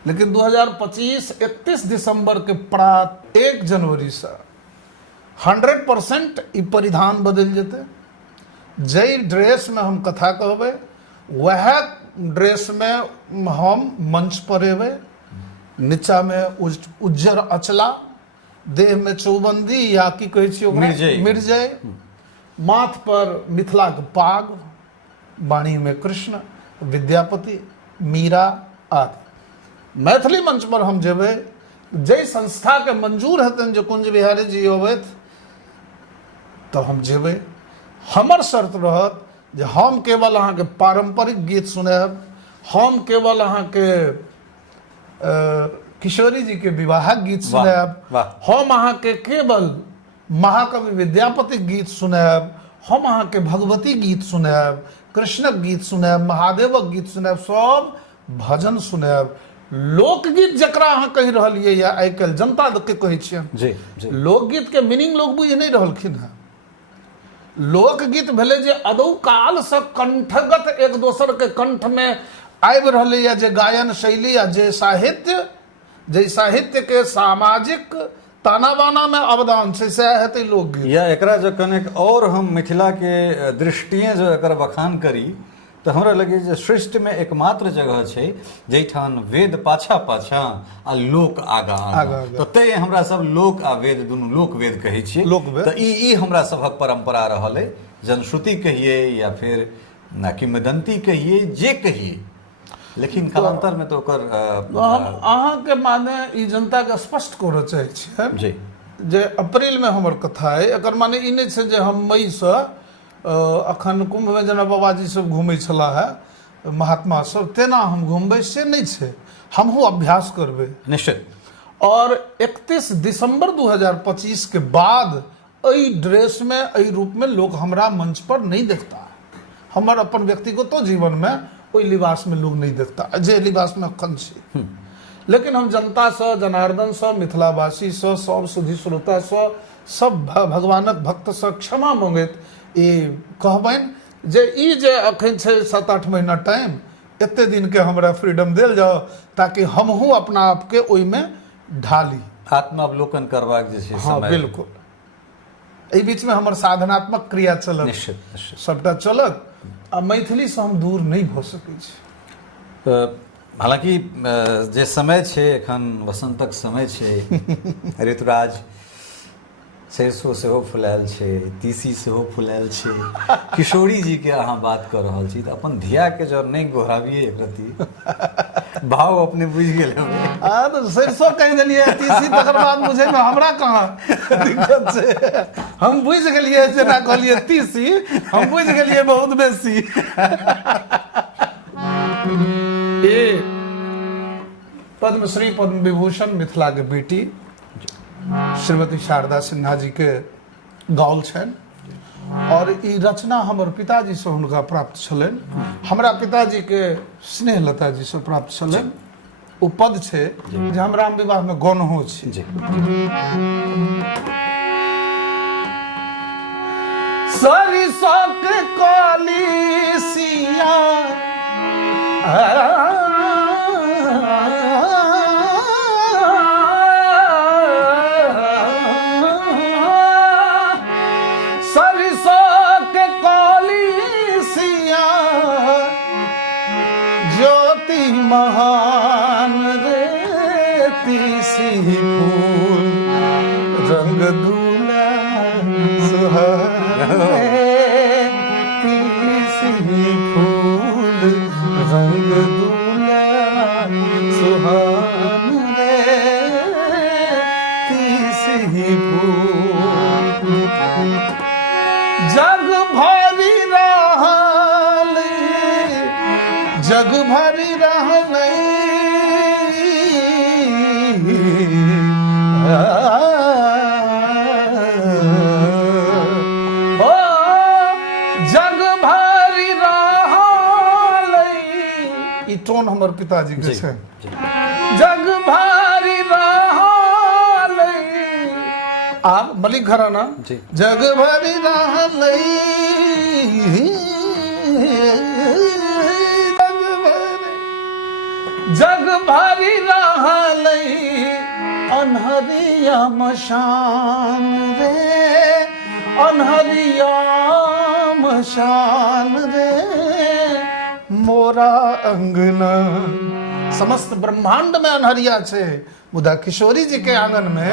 लेकिन 2025 31 दिसंबर के प्रात 1 जनवरी से 100% ई परिधान बदल जेतै। जै ड्रेस में हम कथा कहबै, वह ड्रेस में हम मंच पर एबै, नीचा में उज्जर अचला, देह में चौबंदी या की कहै छियै ओकरा मिर्जय, माथ पर मिथिला के पाग, वाणी में कृष्ण, विद्यापति, मीरा आदि। मैथिली मंच पर हम जेबै जय संस्था के मंजूर हेतन जो कुंज बिहारी जी अबैत तो हम जेबै। हमर शर्त रहत जे हम केवल अहाँके पारंपरिक गीत सुनाब, हम केवल अहाँके किशोरी जी के विवाहक गीत सुनाब, हम अहाँके केवल महाकवि विद्यापति गीत सुनाब, हम अहाँके भगवती गीत सुनाब, कृष्णक गीत सुनाब, महादेवक गीत सुनाब, सब भजन सुनाब। लोकगीत जकरा अहाँ कहि रहलियै या आइ काल्हि जनता के कहै छियनि, जी जी लोकगीत के मीनिंग लोग बुझि नहीं रहलखिन हैं। लोकगीत भेलै जे अदौ काल से कंठगत एक दोसर के कंठ में आबि रहलै या जे गायन शैली या जे साहित्य के सामाजिक ताना बाना में अवदान छै, सएह हेतै लोकगीत। या एकरा जो कनेक और हम मिथिला के दृष्टिए जो एकर बखान करी तो हमरा लगे जे सृष्टि में एकमात्र जगह छै जैठान वेद पाछा पाछा आ लोक आगा आगा। तो तै हमरा सब लोक आ वेद दुनू लोक वेद कहै छियै। तो ई हमरा सबहक परंपरा रहल है, जनश्रुति कहिए या फिर किंवदंती कहिए जे कहिए, लेकिन कालांतर में तो ओकर हम अहाँ के माने ई जनता के स्पष्ट करऽ चाहै छियै जी जे अप्रैल में हमर कथा है, एकर माने ई नहीं छै जे हम मई से अखन कुंभ में जेना बाबाजी सब घूमै छला है महात्मा सब तेना हम घूमबै से नहीं छै, हमहूँ अभ्यास करबै निश्चित। और 31 दिसंबर 2025 के बाद एहि ड्रेस में एहि रूप में लोग हमरा मंच पर नहीं देखता। हमर अपन व्यक्तिगत जीवन में ओहि लिबास में लोग नहीं देखता जे लिबास में अखन छी। लेकिन हम जनता से, जनार्दन से, मिथिलावासी से, सब सुधी श्रोता से, सब भगवानक भक्त से क्षमा मांगैत ई कहबनि जे ई जे अखन छै 7-8 महीना टाइम, एते दिन के हमरा फ्रीडम देल जाओ ताकि हमहूँ अपना आप के ओहि में ढाली, आत्मावलोकन करबाक जे छै हाँ समय। बिल्कुल। एहि बीच में हमर साधनात्मक क्रिया चलत, निश्चित निश्चित। सबटा चलत आ मैथिली से हम दूर नहीं भऽ सकै छी। हालांकि जे समय छै एखन वसंतक समय छै, ऋतुराज सरसों सेहो फुलायल छै, तीसी सेहो फुलायल छै, किशोरी जी के अहाँ बात कर रहल छी तऽ अपन धिया के जब नहीं गोहराबिए एक रति भाव अपने बुझ गेल हेबै। तो सरसों कहि देलियै, तीसी तकर बाद बुझे में हमरा कहाँ दिक्कत छै, हम बुझ गेलियै जेना कहलियै तीसी, हम बुझ गेलियै बहुत बेसी। ए पद्मश्री पद्म विभूषण मिथिला के बेटी श्रीमती शारदा सिन्हा जी के गाओल छनि और ई रचना हमर पिताजी से हुनका प्राप्त छलनि, हमरा पिताजी के स्नेहलता जी से प्राप्त छलनि। ओ पद छै जे हम राम विवाह में गौनहो छी। सरिसो के काली सिया महान रे तीसी फूल रंग दूला सुहान रे तीसी फूल रंग दूला सुहान रे तीसी फूल जग भरी रहल जग भरी रहल ओ जग भरी रहल ई टोन हमर पिताजी के छै। जग भरी रहल आब मलिक घराना जग भरी रहल जग भरी रहल अनहरिया मशान रे अनहरिया मशान रे मोरा अंगना। समस्त ब्रह्मांड में अनहरिया छे, मुदा किशोरी जी के आंगन में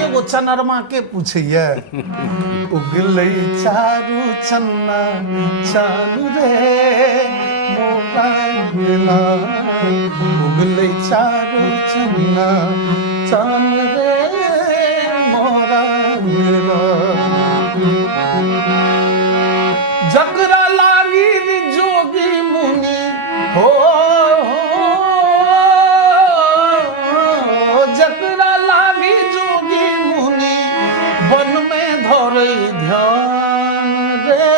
एगो चनरमा के पूछिए उगलै चारू चन्ना चारू रे मोरा अंगना उगलै चारू चन्ना चान रे मोरा मेरा जकरा लागी जोगी मुनि हो जकरा लागी जोगी मुनि वन में धोरे ध्यान रे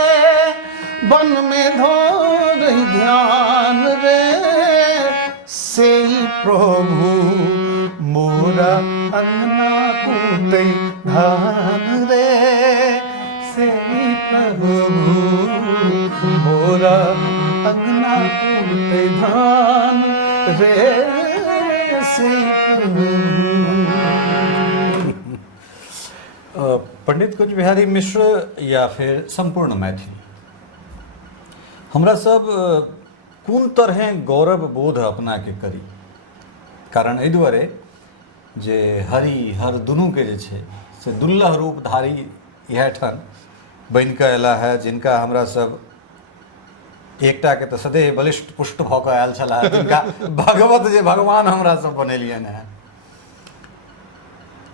वन में धोरे ध्यान रे से प्रभु मोरा अंगना कूटे धान रे से प्रभु मोरा अंगना कूटे धान रे से प्रभु। पंडित कुछ बिहारी मिश्र या फिर संपूर्ण मैथिली हमरा सब कोन तरह गौरव बोध अपना के करी, कारण एहि दुआरे जे हरि हर दुनू के जे छै से दुर्लभ रूपधारी इएह ठन बनि कऽ अयला है, जिनका हमरा सब एकटा के तऽ सदैव बलिष्ठ पुष्ट भऽ कऽ आयल छलाह, जिनका भगवत जे भगवान हमरा सब बनेलियनि हैं।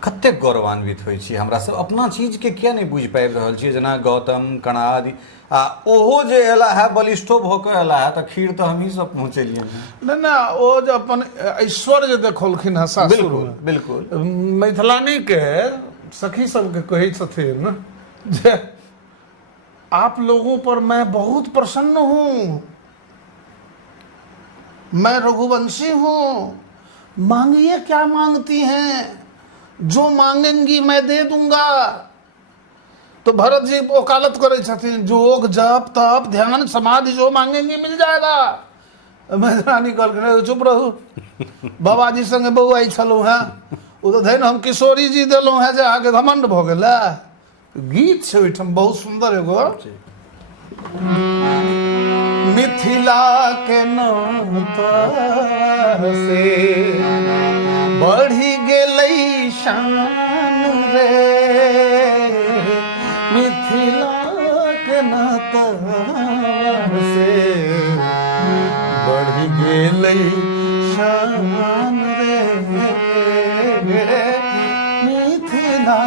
कतेक गौरवान्वित होइ छी हमरा सब, अपना चीज के किया नहीं बुझि पाबि रहल छियै। जेना गौतम कणादि आ ओहो जे एला है बलिष्ठो भऽ कऽ एला है, तऽ खीर तऽ हमही सब पहुँचेलियनि हैं। ना ओ जे अपन ऐश्वर्य देखलखिन हँ सासुर बिल्कुल बिल्कुल। मैथिलानी के सखी सबके कहै छथिन जे आप लोगों पर मैं बहुत प्रसन्न हूं, मैं रघुवंशी हूं, मांगिए क्या मांगती हैं, जो मांगेंगी मैं दे दूंगा। तो भरत जी वकालत करे छथिन, जोग जप तप ध्यान समाधि जो मांगेंगी मिल जाएगा। मैथिलानी कहलखिन चुप रहू, बाबा जी संगे बौआ छलू हैं, ओ तो धैन हम किशोरी जी दिलहुँ हैं जे अहाँके घमंड भऽ गेल। गीत छै ओहिठाम बहुत सुंदर एगो, मिथिला के नाता से बढ़ी गेलै शान रे, मिथिला के नाता से बढ़ी गेलै शान रे, मिथिला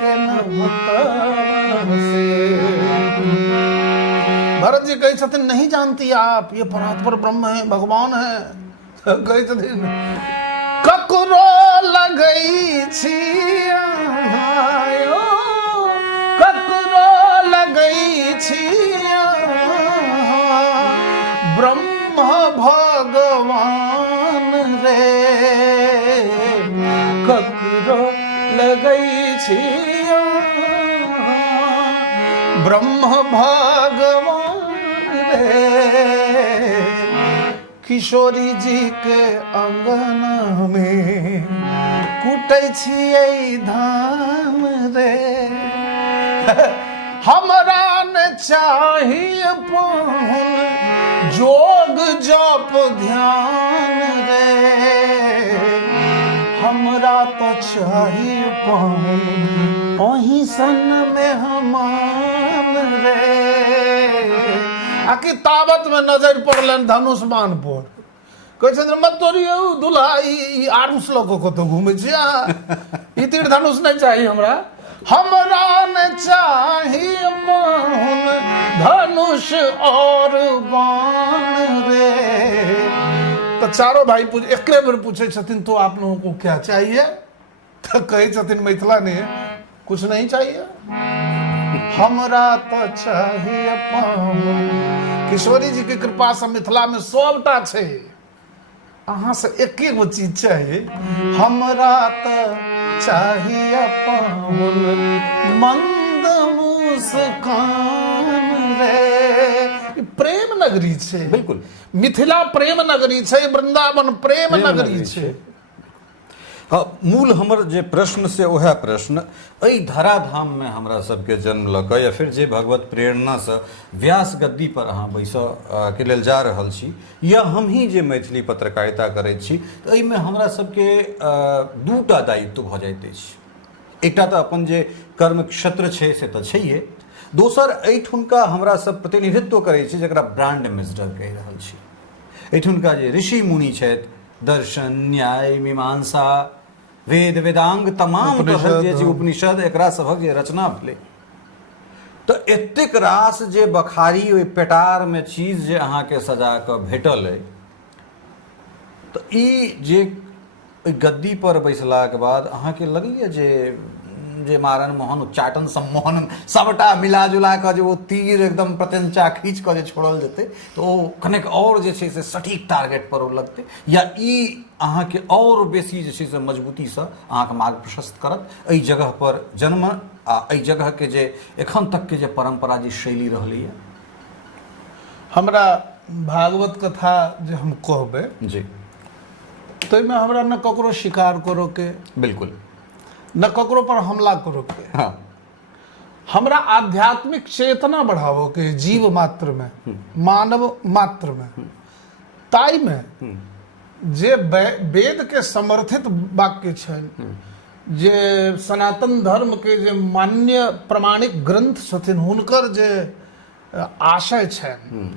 के नाता से। भरत जी कही छथिन नहीं जानती आप, ये परात्पर ब्रह्म है, भगवान है। कही छथिन ककरो लगई छी आयो, ककरो लगई छी ब्रह्म भगवान रे, ककरो लगई छी ब्रह्म भगवान रे। किशोरी जी के अंगना में कुटै छियै धान रे, हमरा न चाहिए पाहुन जोग जप ध्यान रे, हमरा तो चाहिए पाहुन अही सन में हमान रे। आकि तावत में नजर पड़लन धनुष बाण पर, कहै छथिन मत तोड़ियौ दुल्हा, ई आरुष लऽ कऽ कतौ घुमै छी अहाँ, ई तीर धनुष नहीं चाहिए हमरा, हमरा न चाहिए बाण धनुष और बाण रे। तो चारों भाई एक बेर पूछे छथिन तो आप लोगों को क्या चाहिए, तो कहे छथिन मैथिला ने कुछ नहीं चाहिए, हमरा तो चाहिए पाहुन। किशोरी जी की कृपा से मिथिला में सबटा छै, अहाँ से एके गो चीज चाहिए, हमरा तो चाहिए पाहुन मंद मुस्कान रे। प्रेम नगरी छै, बिल्कुल मिथिला प्रेम नगरी छै, वृंदावन प्रेम नगरी छै। हाँ, मूल हमर जे प्रश्न से वह प्रश्न एहि धराधाम में हमरा सबके जन्म लऽ या फिर जे भगवत प्रेरणा से व्यास गद्दी पर अहाँ बैसऽ के लेल जा रहल छी, या हम ही जे मैथिली पत्रकारिता करैत छी, तऽ एहिमे हमरा सबके दूटा दायित्व भऽ जाइत अछि। एकटा तऽ अपन जे कर्म क्षेत्र छै से तऽ छैहे, दोसर एहिठुनका हमरा सब प्रतिनिधित्व करै छी जकरा ब्रांड एम्बेसडर कहि रहल छी। एहिठुनका जे ऋषि मुनि छथि, दर्शन न्याय मीमांसा वेद वेदांग तमाम उपनिषद, तरहक जे उपनिषद एकरा सभक जे रचना भेलै, तो एतेक रास जे बखारी ओहि पेटार में चीज जे अहाँके सजा कऽ भेटल अइ, तो ई जे ओहि गद्दी पर बैसलाक बाद अहाँके लगैए जे मारन मोहन उच्चाटन सम्मोहन सबटा मिला जुला कऽ जे ओ तीर एकदम प्रत्यंचा खींच कऽ जे छोड़ल जेतै तऽ ओ कनेक आओर जे छै से सटीक टारगेट पर ओ लगतै, या ई अहाँके आओर बेसी जे छै से मजबूतीसँ अहाँके मार्ग प्रशस्त करत एहि जगह पर जन्म आ एहि जगह के जे एखन तक के जे परंपरा जे शैली रहलैए? हमरा भागवत कथा जे हम कहबै जी ताहिमे हमरा न ककरो शिकार करो के, बिल्कुल, न ककरो पर हमला करो के, हाँ, हमरा आध्यात्मिक चेतना बढ़ावो के जीव मात्र में, मानव मात्र में, ताई में जे वेद के समर्थित वाक्य छनि, जे सनातन धर्म के जे मान्य प्रमाणिक ग्रंथ छथिन हुनकर जे आशय छनि,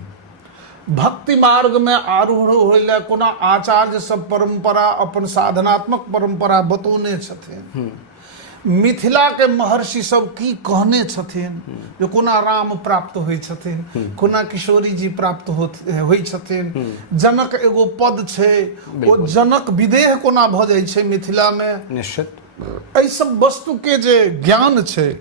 भक्ति मार्ग में आरूढ़ होइले कोना आचार्य सब परंपरा अपन साधनात्मक परंपरा बतौने छथिन, मिथिला के महर्षि सब की कहने छथिन, जे कोना राम प्राप्त होइ छथिन, कोना किशोरी जी प्राप्त होइ छथिन, जनक एगो पद छै ओ जनक विदेह कोना भ जाइ छै मिथिला में, निश्चित एहि सब वस्तु के जे ज्ञान छै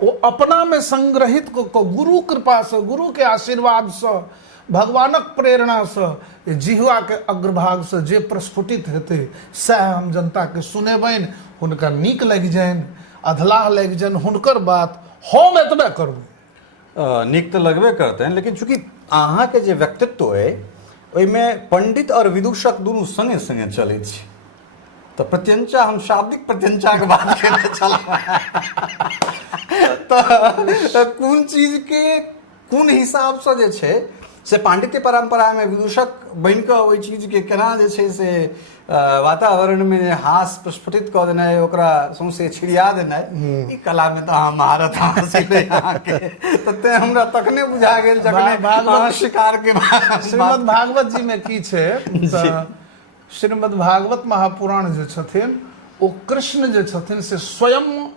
वो अपना में संग्रहित को गुरु कृपा से, गुरु के आशीर्वाद से, भगवानक प्रेरणा से जिह्वा के अग्रभाग से जे प्रस्फुटित हेतै सएह हम जनता के सुनेबनि, हुनका नीक लागि जाइन, अधलाह लागि जाइन हुनकर बात, हम एतबे करबै। नीक तो लगबे करते हैं, लेकिन चूंकि अहाँ के जे व्यक्तित्व है ओहिमे पंडित और विदूषक दुनू संगे संगे चलै छै, तो प्रत्यंचा हम शाब्दिक प्रत्यंचा के बात करने चला तो कोन चीज के कोन हिसाब से जे छै से पांडित्य परंपरा में विदूषक बन कऽ ओहि चीज के केना जे छै से वातावरण में हास प्रस्फुटित कऽ देनाइ, ओकरा सौंसे छिड़िया देनाइ, ई कला में तो अहाँ महारत हासिल है अहाँके, तो ते हमरा तखने बुझा गेल जखने अहाँ शिकार के श्रीमद् भागवत जी में की छै, श्रीमद् भागवत महापुराण जे छथिन ओ कृष्ण जे छथिन से स्वयं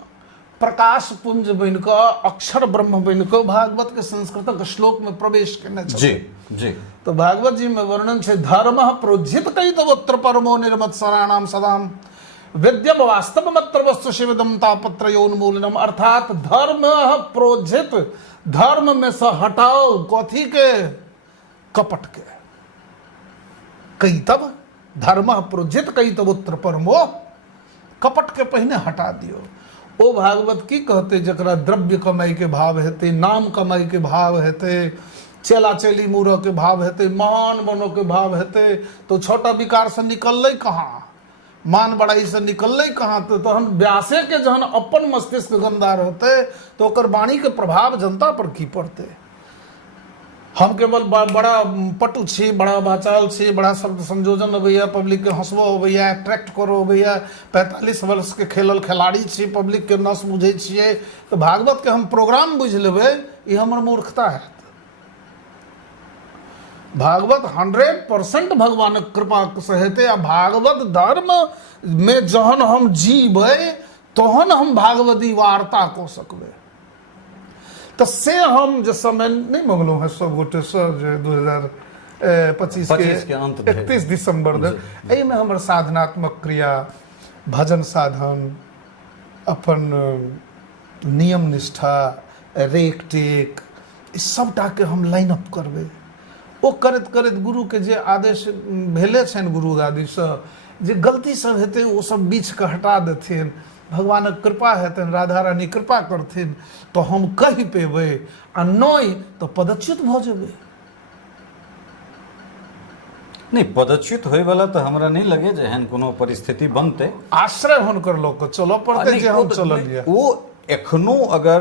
प्रकाश पुंज बन कऽ अक्षर ब्रह्म बन कऽ भागवत के संस्कृतक श्लोक में प्रवेश केने छथिन। जी जी, तो भागवत जी में वर्णन छै, धर्म प्रोज्झित कैतवोत्र परमो निर्मत्सराणाम सदाम वेद्यम वास्तवमत्र वस्तु शिवदम तापत्रयोन्मूलनम, अर्थात धर्म प्रोज्झित, धर्म में से हटाओ कथी के, कपट के, कैतव धर्म प्रोज्झित कैतवोत्र परमो, कपट के पहिने हटा दियो। ओ भागवत की कहते जकरा द्रव्य कमाई के भाव हेतै, नाम कमाई के भाव हेतै, चेला चेली मूरह के भाव हेतै, महान बनो के भाव हेतै, तो छोटा विकार से निकललै कहाँ, मान बड़ाई से निकललै कहाँ, तो तहन व्यासे के जहन अपन मस्तिष्क गंदा रहतै तो ओकर वाणी के प्रभाव जनता पर की पड़तै। हम केवल बड़ा पटु छी, बड़ा बाचाल छी, बड़ा शब्द संयोजन अबैया, पब्लिक के हंसबो अबैया, अट्रैक्ट करो अबैया, 45 वर्ष के खेलल खिलाड़ी छी, पब्लिक के नस बुझै छियै, तो भागवत के हम प्रोग्राम बुझ लेबै, ई हमर मूर्खता है। भागवत 100% भगवानक कृपा से हेतै, आ भागवत धर्म में जहन हम जीबै तहन हम भागवती वार्ता कऽ सकबै। तो से हम जे समय नहीं मंगलहुँ हैं सब गोटे से, जे 2025 के अंत 31 दिसंबर धरि, एहिमे हमर साधनात्मक क्रिया, भजन साधन, अपन नियम निष्ठा, रेक टेक, ई सबटा के हम लाइन अप करबै। ओ करैत करैत गुरु के जे आदेश भेले छनि गुरु आदि से, जे गलती सब हेतै ओ सब बीच के हटा देथिन, भगवानक कृपा हेतनि, राधा रानी कृपा करथिन तो हम कहि पेबै, आ नहि तो पदच्युत भऽ जेबै। नहीं, पदच्युत होय वाला तो हमरा नहीं लगे जे एहन कोनो परिस्थिति बनते, आश्रय हुनकर लोक के चलऽ पड़तै जे हम चललियै। ओ एखनो अगर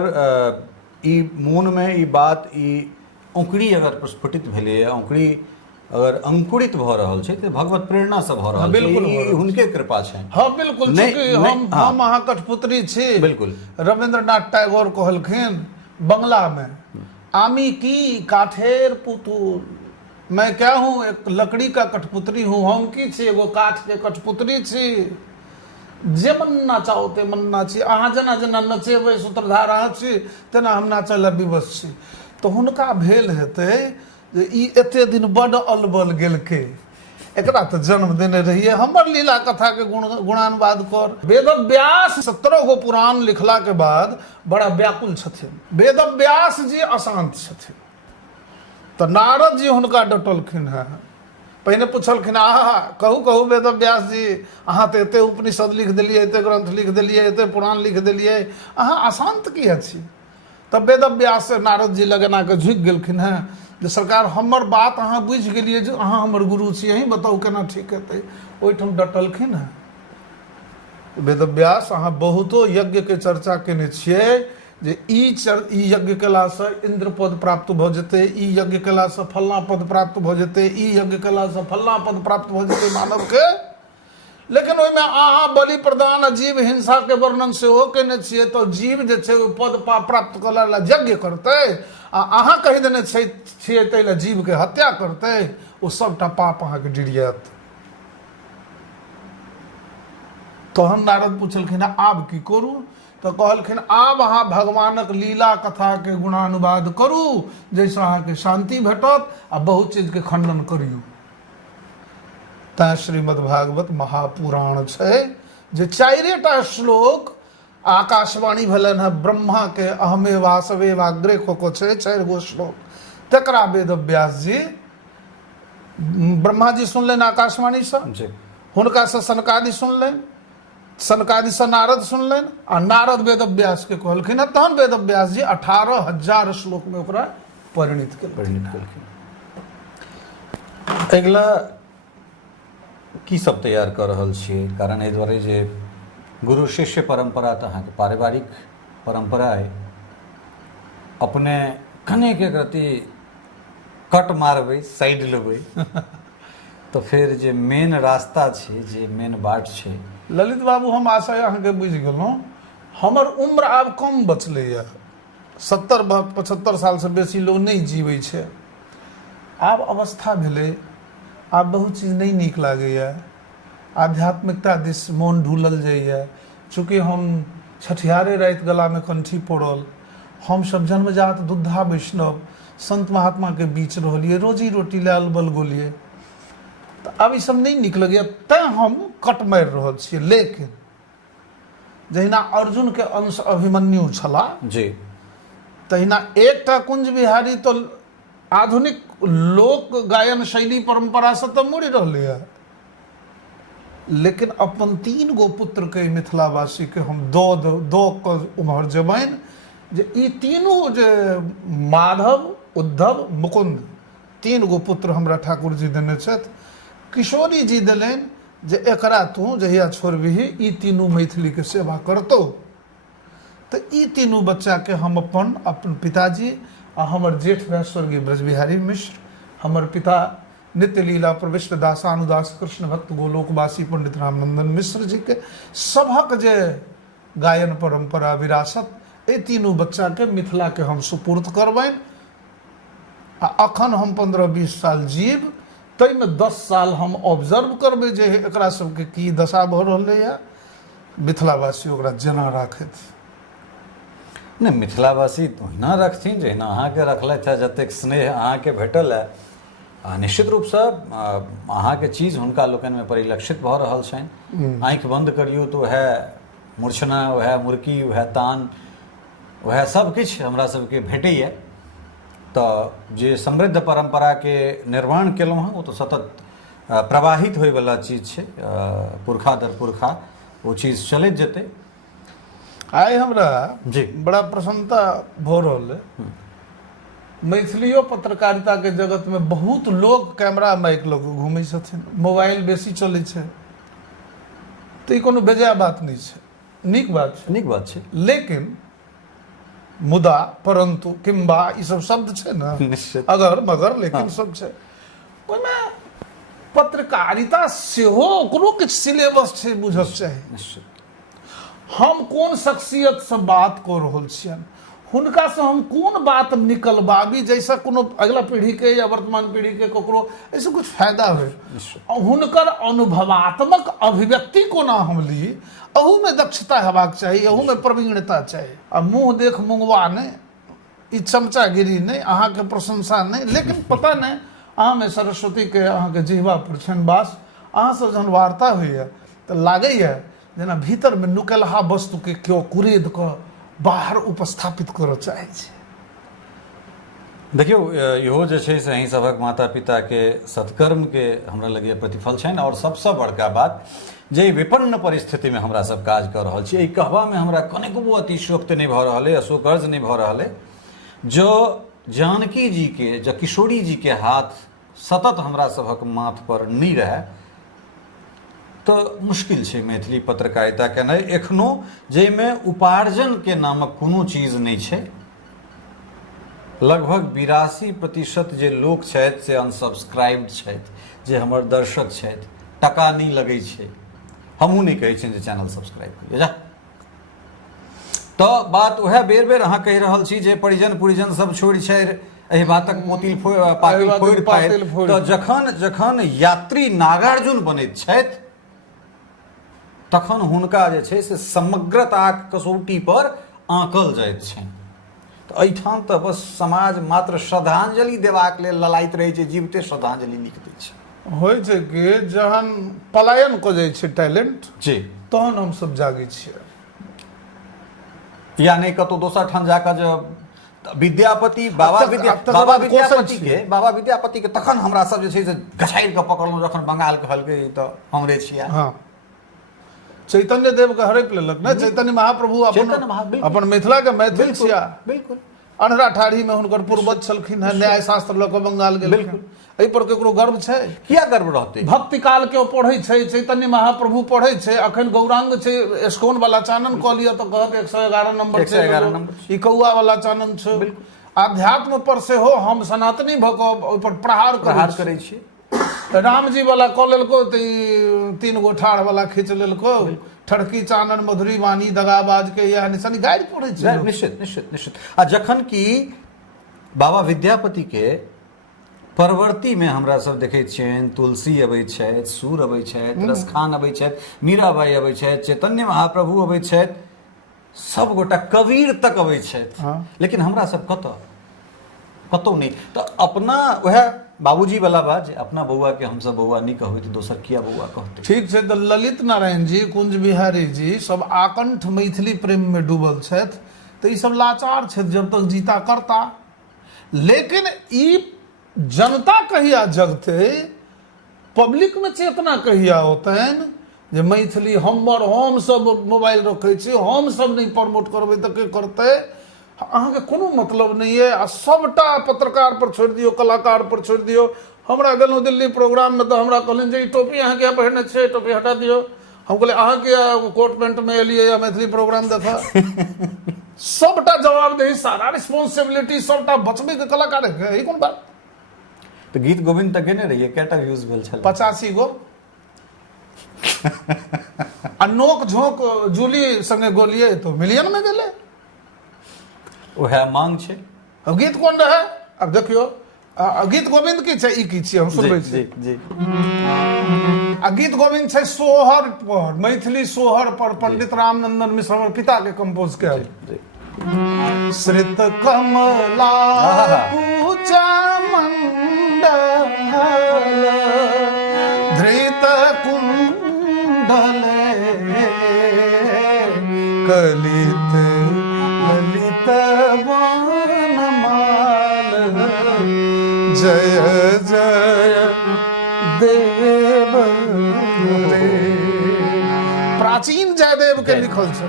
ई मोन में ई बात, ई औंकड़ी अगर प्रस्फुटित भेलै, औंकड़ी अगर अंकुरित भऽ रहल छै तऽ भगवत प्रेरणा से भऽ रहल छै, ई हुनके कृपा छै। हाँ बिल्कुल, चूँकि हम अहाँ कठपुतरी छी। बिल्कुल, रविंद्रनाथ टैगोर कहलखिन बंगला में, आमी की काठेर पुतुल, मैं क्या हूँ, एक लकड़ी का कठपुतरी हूँ, हम की छी, एगो काठ के कठपुतरी छी। जे मन नाचाओ ते मन नाची, अहाँ जेना जेना नचेबै सूत्रधार अहाँ छी तेना हम नाचै लए विवश छी। तऽ हुनका भेल हेतै जे ई एते दिन बड अलबल गेलकै, एकरा तऽ जन्म देने रहिए, हमर लीला कथा के गुणानुवाद कर। वेद व्यास 17 गो पुराण लिखला के बाद बड़ा व्याकुल छथिन। वेद व्यास जी अशांत छथिन, तऽ नारद जी हुनका डटलखिन हैं। पहिने पूछलखिन, आहा कहू कहू वेद व्यास जी, अहाँ तऽ एते उपनिषद लिख देलिए, एते ग्रंथ लिख देलिए, एते पुराण लिख देलिए, अहाँ अशांत किया छी? तब वेद व्यास से नारद जी लगना के झुकि गेलखिन हैं जे सरकार हमर बात अहाँ बुझि गेलिए, जे अहाँ हमर गुरु छी, अहीं बताउ केना ठीक हेतै। ओहिठाम डटलखिन हैं। वेद व्यास, अहाँ बहुतो यज्ञ के चर्चा केने छियै जे ई यज्ञ केलासँ इंद्र पद प्राप्त भऽ जेतै, ई यज्ञ केलासँ फल्लाँ पद प्राप्त भऽ जेतै, ई यज्ञ केलासँ फल्लाँ पद प्राप्त भऽ जेतै मानव के। लेकिन ओहिमे अहाँ बलि प्रदान जीव हिंसा के वर्णन सेहो केने छियै, तऽ जीव जे छै ओ पद प्राप्त करै लए यज्ञ करतै, आ अहाँ कहि देने छियै ताहि लए जीव के हत्या करतै, ओ सबटा पाप अहाँके डिरियात। तहन नारद पूछलखिन आब की करू? तऽ कहलखिन आब अहाँ भगवानक लीला कथा के गुणानुवाद करू, जाहिसँ अहाँके शांति भेटत, आ बहुत चीज के खंडन करियौ। तैं श्रीमद् भागवत महापुराण छै जे 4टा श्लोक आकाशवाणी भेलन है ब्रह्मा के अहमे वासवे वाग्रे खोको छै, 4 गो श्लोक। तकरा वेद व्यास जी, ब्रह्मा जी सुनलनि आकाशवाणी से, हुनका से सनकादि सुनलनि, सनकादि से नारद सुनलनि, आ नारद वेद व्यास के कहलखिन। तहन वेद व्यास जी 18,000 श्लोक में ओकरा परिणित केलखिन। अगिला की सब तैयार कर रहल छियै? कारण एहि दुआरे जे गुरु शिष्य परंपरा तऽ अहाँके पारिवारिक परंपरा अइ, अपने कने के प्रति कट मारबै, साइड लेबै तऽ फिर जे मेन रास्ता छै, जे मेन बाट छै। ललित बाबू, हम आशा अहाँके बुझि गेलहुँ। हमर उम्र आब कम बचलैए, 70-75 साल से बेसी लोग नहीं जीवै छै। आब अवस्था भेलै, आब बहुत चीज नहीं नीक लागैए, आध्यात्मिकता दिस मोन ढुलल जाइए। चूँकि हम छठियारे राति गलामे कंठी पड़ल, हमसब जन्मजात दुद्धा वैष्णव संत महात्मा के बीच रहलिए, रोजी रोटी ले अलबल गोलिए, तऽ आब ई सब नहीं नीक लगैए, तैं हम कट मारि रहल छियै। लेकिन जहिना अर्जुन के अंश अभिमन्यु छला जी, तहिना एकटा कुंज बिहारी तो आधुनिक लोक गायन शैली परंपरा से तो मुड़ि रहले है। लेकिन अपन 3 गो पुत्र के मिथिलावासी के हम दो के उम्हर जबैन जे ई तीनों जे माधव, उद्धव, मुकुंद, 3 गो पुत्र हमरा ठाकुर जी देने छथि। किशोरी जी देलनि जे एकरा तू जहिया छोड़बिही, ई तीनों मैथिली के सेवा करतौ। तो ई तीनों बच्चा के हम अपन पिताजी आ हमर जेठ भाई स्वर्गीय ब्रजबिहारी मिश्र, हमर पिता नित्य लीला प्रविष्ट दासानुदास कृष्ण भक्त गोलोकवासी पंडित रामनंदन मिश्र जी के सभक जे गायन परंपरा विरासत, ए तीनों बच्चा के मिथिला के हम सुपुर्द करबनि। आ अखन हम 15-20 साल जीव, ताहिमे 10 साल हम ऑब्जर्व करबै जे एकरा सबके की दशा भऽ रहलैए, मिथिलावासी ओकरा जेना राखैत। नहीं, मिथिलावासी ओहिना रखथिन जहिना अहाँके रखलथि है, जतेक स्नेह अहाँके भेटल है। निश्चित रूपसँ अहाँके चीज हुनका लोकनिमे परिलक्षित भऽ रहल छनि। आँखि बंद करियौ तऽ वएह मूर्छना, वएह मुर्की, वएह तान, वएह सब किछु हमरा सबके भेटैए। तऽ जे समृद्ध परंपरा के निर्माण केलहुँ हँ, ओ तऽ सतत प्रवाहित होइवला चीज छै, पुरखा दर पुरखा ओ चीज चलैत जेतै। आइ हमरा जी बड़ा प्रसन्नता भऽ रहल है। मैथिलियो पत्रकारिता के जगत में बहुत लोग कैमरा माइक लऽ कऽ घूमै छथिन, मोबाइल बेसी चलै छै, तऽ ई कोनो बेजाय बात नहीं छै, नीक बात छै, नीक बात छै। लेकिन मुदा, परंतु, किंबा ई सब शब्द छै ना, निश्चित, अगर मगर लेकिन सब छै। ओहिमे पत्रकारिता सेहो ओकरो किछु सिलेबस छै, बुझक चाही। निश्चित। हम कोन शख्सियत से बात कऽ रहल छियनि, हुनका से हम कौन बात निकलबाबी जैसा कोनो अगला पीढ़ी के या वर्तमान पीढ़ी के ककरो ऐसे कुछ फायदा हो। हुनकर अनुभवात्मक अभिव्यक्ति कोना हम ली, अहू में दक्षता हेबाक चाहिए, अहू में प्रवीणता चाहिए। आ मुँह देख मुंगवा नहीं, ई चमचागिरी नहीं, अहाँ के प्रशंसा नहीं, लेकिन पता नहीं अहाँ में सरस्वती के अहाँ के जिहवा पर छनि वास। अहाँ से जहन वार्ता होइए तो लागैए जेना भीतर में नुकेलहा वस्तु के क्यों कुरेद कऽ बाहर उपस्थापित करऽ चाहै छै। देखियौ इहो जे छै से अहीं सभक माता पिता के सत्कर्म के हमरा लगैए प्रतिफल छनि। और सबसँ बड़का बात जे विपन्न परिस्थिति में हमरा सब काज कऽ रहल छी, एहि कहबा में हमरा कनिको अतिशयोक्त नहीं भऽ रहल है, अशोकर्ज नहीं भऽ रहल है। जो जानकी जी के, जो किशोरी जी के हाथ सतत हमरा सभक माथ पर नहीं रहे तो मुश्किल छै मैथिली पत्रकारिता केनाइ एखनो, जाहिमे उपार्जन के नामक कोनो चीज नहीं छै। लगभग 82% जे लोक छथि से अनसब्सक्राइब्ड छथि, जे हमर दर्शक छथि, टका नहीं लगै छै। हमहूँ नहीं कहै छियनि जे चैनल सब्सक्राइब करिए जा। तो बात वह बेर बेर अहाँ कहि रहल छी जे परिजन पुरिजन सब छोड़ि छाड़ि एहि बातक मोतिल पातिल फोड़ि पाड़ि, तो जखन जखन यात्री नागार्जुन बनैत छथि तखन हुनका जे छै से समग्रताक कसौटी पर आंकल जाइत छनि। तो एहिठाम तऽ बस समाज मात्र श्रद्धांजलि देबाक लेल ललाइत रहै छै, जीवते श्रद्धांजलि लिख दै छै। होइ छै कि जहन पलायन कऽ जाइ छै टैलेंट जी, तहन हम सब जागै छियै। या नहीं कतौ दोसर ठाम जाकऽ जे विद्यापति बाबा विद्यापति के तखन हमरा सब जे छै से गछाइर कऽ पकड़लहुँ जखन बंगाल कहलकै तऽ हमरे छियै। हाँ, चैतन्य देव के हड़पि लेलक ने, चैतन्य महाप्रभु अपन मिथिला के मैथिल छिया। बिल्कुल अनहरा ठाढ़ी में हुनकर पूर्वज छलखिन है, न्याय शास्त्र लऽ कऽ बंगाल गेलखिन। एहि पर केकरो गर्व छै? किया गर्व रहतै? भक्ति काल के पढ़ै छै, चैतन्य महाप्रभु पढ़ै छै। अखन गौरांग छै, एस्कोन वाला चानन कऽ लिअ तऽ कहत 111 नंबर छै, 111 नंबर ई कौआ वाला चानन छै। आध्यात्म पर से हो हम सनातनी भऽ कऽ ओहि पर प्रहार करै छी। राम जी वाला कऽ लेलको तऽ 3 गो ठाढ़ वाला खींच लेलको, ठड़की चानन मधुरी वाणी दगाबाज के या निशानी गाड़ि पड़ै छै। निश्चित निश्चित निश्चित। आ जखन कि बाबा विद्यापति के परवर्ती में हमरा सब देखै छियनि, तुलसी अबै छथि, सूर अबै छथि, रसखान अबै छथि, मीराबाई अबै छथि, चैतन्य महाप्रभु अबै छथि, सब गोटा कबीर तक अबै छथि। लेकिन हमरा सब कतौ नहीं। तो अपना वह बाबूजी वाला बात, अपना बउआ के हम सब बउआ नहीं कहबै तो दोसर किया बउआ कहते। ठीक छै, तो ललित नारायण जी, कुंज बिहारी जी सब आकंठ मैथिली प्रेम में डूबल छथि, तो ई सब लाचार छथि जब तक जीता करता। लेकिन ई जनता कहिया जगते, पब्लिक में चेतना कहिया होतनि जे मैथिली हमर, हम सब मोबाइल रखै छी, हम सब नहीं प्रमोट करबै तऽ के करतै? अहाँ के कोनो मतलब नहीं है। आ सबटा पत्रकार पर छोड़ दियो, कलाकार पर छोड़ दियो। हमरा गेलहुँ दिल्ली प्रोग्राम में तो हमरा कहलनि जे ई टोपी अहाँ किया पहिरने छै, टोपी हटा दियो। हम कहलिए अहाँ किया कोट पैंट में एलियै या मैथिली प्रोग्राम देखा? सबटा जवाबदेही, सारा रिस्पॉन्सिबिलिटी सबटा बचबे के कलाकार है। ई कोन बात? तो गीत गोविंद तक केने रहिए, केटा व्यूज भेल छल? 85 गो। आ नोक झोंक जूली संगे गोलिए तो मिलियन में गेले। वह मांग छै। अब गीत कोन रहे? अब देखियो, गीत गोविंद की छै, ई की छियै हम सुनबै छी। जी। आ गीत गोविंद छै सोहर पर, मैथिली सोहर पर पंडित रामनंदन मिश्र हमर पिता के कंपोज कयल। श्रित कमला पूजा मंडल धृत कुंडल कलित ललित वनमाल जय जय देव रे। प्राचीन जयदेव के लिखल छै।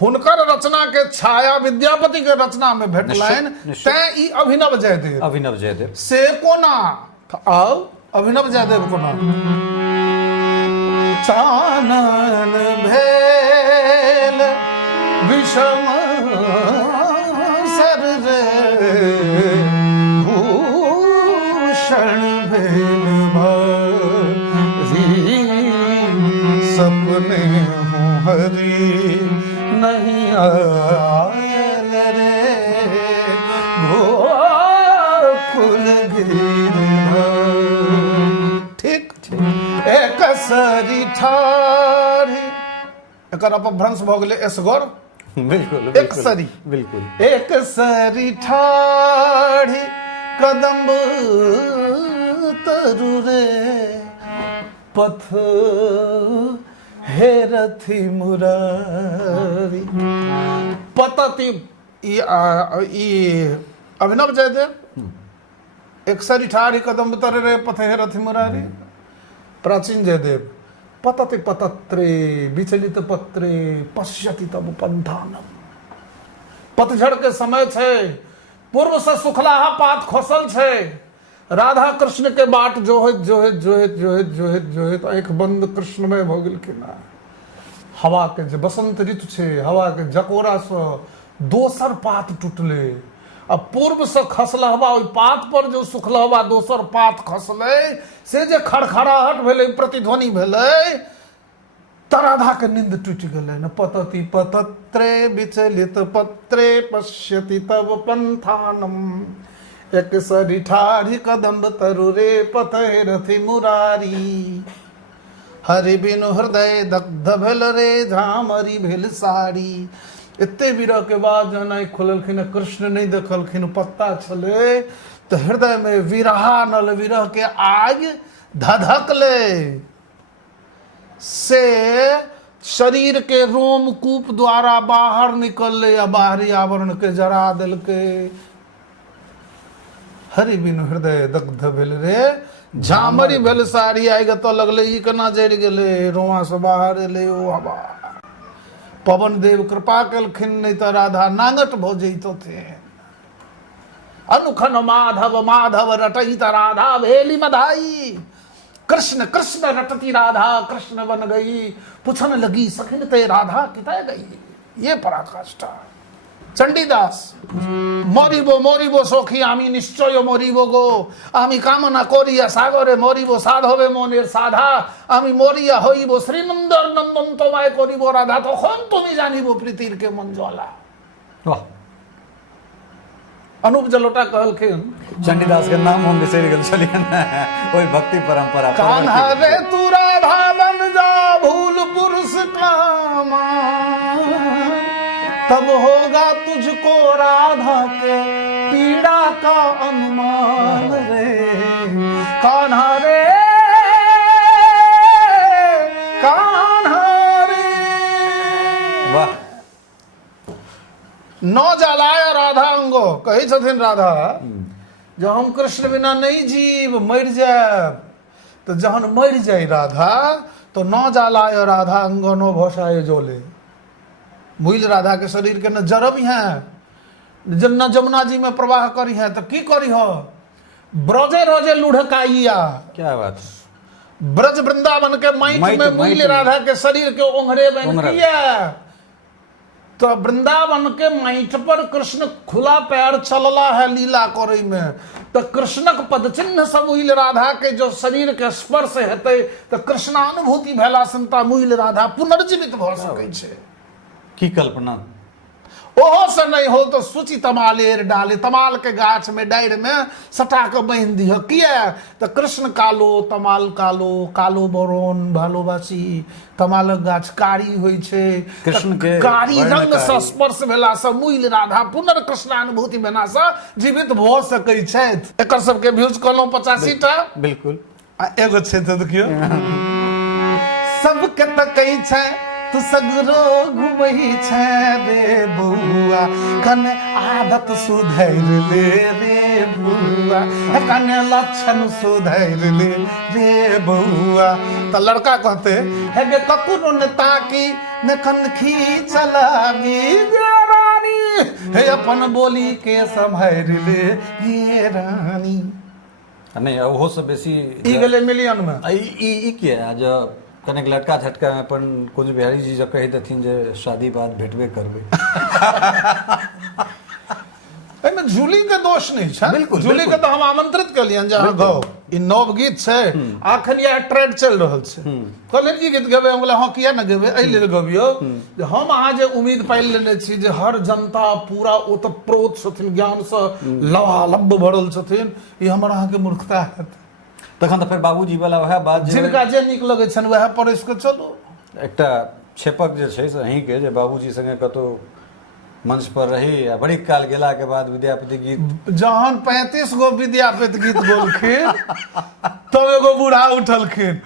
हुनकर रचना के छाया विद्यापति के रचना में भेटलनि, तैं ई अभिनव जयदेव। अभिनव जयदेव से कोना आओ, अभिनव जयदेव कोना? चानन भेल विषम सर रे, भूषण भेल भारी, सपने हूँ हरी नहीं आयल सरी ठाढ़ी, एकर अपभ्रंश भ गेलै एसगर, बिल्कुल एक सरी, बिल्कुल एक सरी ठाढ़ी कदम्ब तरु रे, पथ हेरथी मुरारी। पतति ई अभिनव जयदेव। एक सरी ठाढ़ी कदम्ब तरु रे, पथ हेरथी मुरारी। प्राचीन जयदेव। पतति पतत्रे विचलित पत्रे पश्यति तब पंथानम। पतझड़ के समय छे, पूर्व से सुखलाहा पात खसल छे, राधा कृष्ण के बाट जोहत जोहत जोहत जोहत जोहत जोहत आंख बंद कृष्णमय भ गेलखिन। हवा के जे बसंत ऋतु छे, हवा के जकोरा से दोसर पात टूटले। अब पूर्व से खसलहबा ओहि पात पर जो सुखलहबा दोसर पात खसले, से जे खड़खड़ाहट भेलै, प्रतिध्वनि भेलै, त राधा के नींद टूटि गेलै। न पतति पतत्रे विचलित पत्रे पश्यति तब पंथानम। एक सरी ठाढ़ी कदम्ब तरु रे, पथ हेरथी मुरारी। हरि बिनु हृदय दग्ध भेल रे, झामरी भेल साड़ी। एते विरह के बाद जहन आँखि खोललखिन, कृष्ण नहीं देखलखिन, पत्ता छले, तो हृदय में विरहानल विरह के आग धधकले। से शरीर के रोमकूप द्वारा बाहर निकलले, या बाहरी आवरण के जरा दिल के। हरि बिनु हृदय दग्ध भेल रे, झामरी भेल साड़ी। आइ तो लगले ई केना जरि गेले, रोआ से बाहर एले ओ हवा। पवन देव कृपा कलखिन, नहीं तो राधा नांगट भ जइतो थे। अनुखन माधव माधव रटई त राधा भेली मधाई। कृष्ण कृष्ण रटती राधा कृष्ण बन गई, पूछन लगी सखिन ते राधा कितै गई। ये पराकाष्ठा। चंडीदास। मरिबो सखी आमी निश्चय मरिबो गो, आमी कामना करिया सागरे मरिबो, साधवे मनेर साधा आमी मरिया हইব, श्रीनंदर नंदन তোমায় করিব রাধা, তখন তুমি জানিব প্রীতির के मन ज्वाला। वाह। अनूप जलोटा कहलखिन, चंडीदास के नाम हम बिसरि गेल छलियन, ओहि भक्ति परंपरा। कान्हा रे तू राधा बन जा, भूल पुरुष कामा, तब होगा तुझको राधा के पीड़ा का अनुमान रे। कान्हा रे कान्हा रे। वाह। न जलाय राधा अंगो, कही छथिन राधा, जो हम कृष्ण बिना नहीं जीव, मर जाब। तो जहन मर जाए राधा, तो न जलाय राधा अंगो न भसाए जोले। मूल राधा के शरीर के न जरब है, न जमुना जी में प्रवाह करी है, तो की करी हो, ब्रजे रोजे लुढ़काइया। क्या बात। ब्रज वृंदावन के माइट में मूल राधा के शरीर के ओंघरे में किया। तो वृंदावन के माइट पर कृष्ण खुला पैर चलला है लीला करे में, तो कृष्णक पद चिन्ह सब मूल राधा के जो शरीर के स्पर्श हेतै, तो कृष्णानुभूति भेला संता मूल राधा पुनर्जीवित भ सकै छै। की कल्पना। ओहो से नहीं हो तो सूची तमालेर डाले, तमाल के गाछ में डाइर में सटा के बांध दिह। किया तो कृष्ण कालो तमाल कालो, कालो बरोन भालोबासी, तमालक गाछ कारी होइ छै। कृष्ण के कारी रंग से स्पर्श भेला से मूल राधा पुनर्कृष्णानुभूति भेला से जीवित भ सकै छथि। एकर सबके व्यूज कहलहुं 85 टा। बिल्कुल। एगो छै तो देखियो, सबके तकै छै तू सगरो घुमई छै रे बउआ, कने आदत सुधैर ले रे बउआ, कने लक्षण सुधैर ले रे बउआ। तो लड़का कहते है बे ककुरो ने ताकी ने कनखी चलावी रानी, हे अपन बोली के संभार ले ये रानी। नहीं ओहो से बेसी ई गेले मिलियन में। ई किया जो कनेक लटका झटका में अपन कुछ बिहारी जी जब कही देथिन जे शादी बाद भेटबे करबे। एमे जूली के दोष नहीं छै। बिल्कुल, जूली के तो हम आमंत्रित कलियन जे गाओ, ई नव गीत छै, अखन या ट्रेंड चल रहल छै। कहले की गीत गेबे, हम बोले हां किया न गेबे, एहि लेल गबियो जे हम अहाँ जे उम्मीद पाइल लेने छी जे हर जनता पूरा ओतप्रोत छथिन, ज्ञान से लबालब भरल छथिन, ई हमर अहाँ के मूर्खता है। तखन तऽ फेर बाबूजी वाला वएह बात जे जिनका जे नीक लगै छनि वएह परसि कऽ चलू। एकटा छेपक जे छै से अहींके जे बाबूजी संगे कतौ मंच पर रही आ बड़ी काल गेला के बाद विद्यापति गीत जहन 35 गो विद्यापति गीत बोलखिन तब एगो बूढ़ा उठलखिन,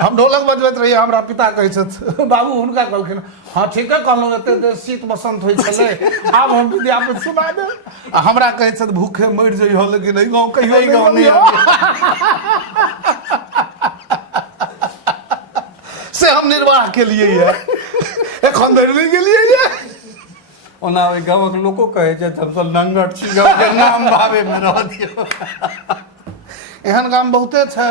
हम ढोलक बजबैत रहिए, हमरा पिता कहै छथि, बाबू हुनका कहलखिन हाँ ठीके कहलहुँ, एते शीत बसंत होइ छलै, आब हम विद्यापति सुना देब। आ हमरा कहै छथि भूखे मरि जइहो लेकिन एहि गाँव कहियो गाँव नहीं से हम निर्वाह के लिए एखन धरि नहीं गेलियै ये। ओना ओहि गाँवक लोको कहै छै हमसब नंगट छी, गाँव के नाम भावे में रह दियौ। एहन गाम बहुते छै।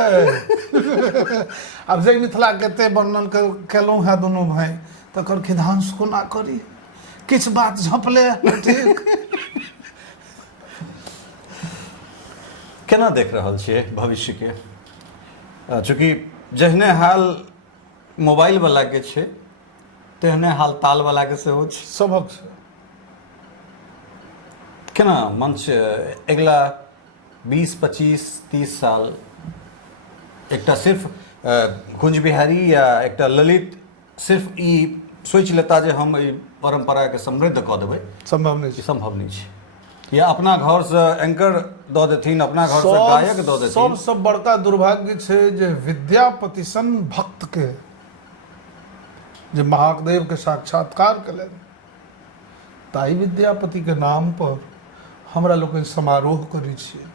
आब जे मिथिला के एते वर्णन केलहुँ है दुनू भाई, तकर खिधांश कोना करी, किछु बात झपले ठीक। केना देख रहल छियै भविष्य के? चूँकि जहने हाल मोबाइल वाला के छै तेहने हाल ताल वाला के सेहो छै, सबक छै। केना मंच अगिला 20, 25, 30 साल एकटा सिर्फ कुंज बिहारी या एकटा ललित सिर्फ ई सोचि लेता जे हम ई परंपरा के समृद्ध कऽ देबै, संभव नहीं छै। संभव नहीं छै। या अपना घर से एंकर दऽ देथिन, अपना घर से गायक दऽ देथिन। सबसँ बड़का दुर्भाग्य छै जे विद्यापति सन भक्त के जे महादेव के साक्षात्कार कलन, ताई विद्यापति के नाम पर हमरा लोग समारोह करै छियै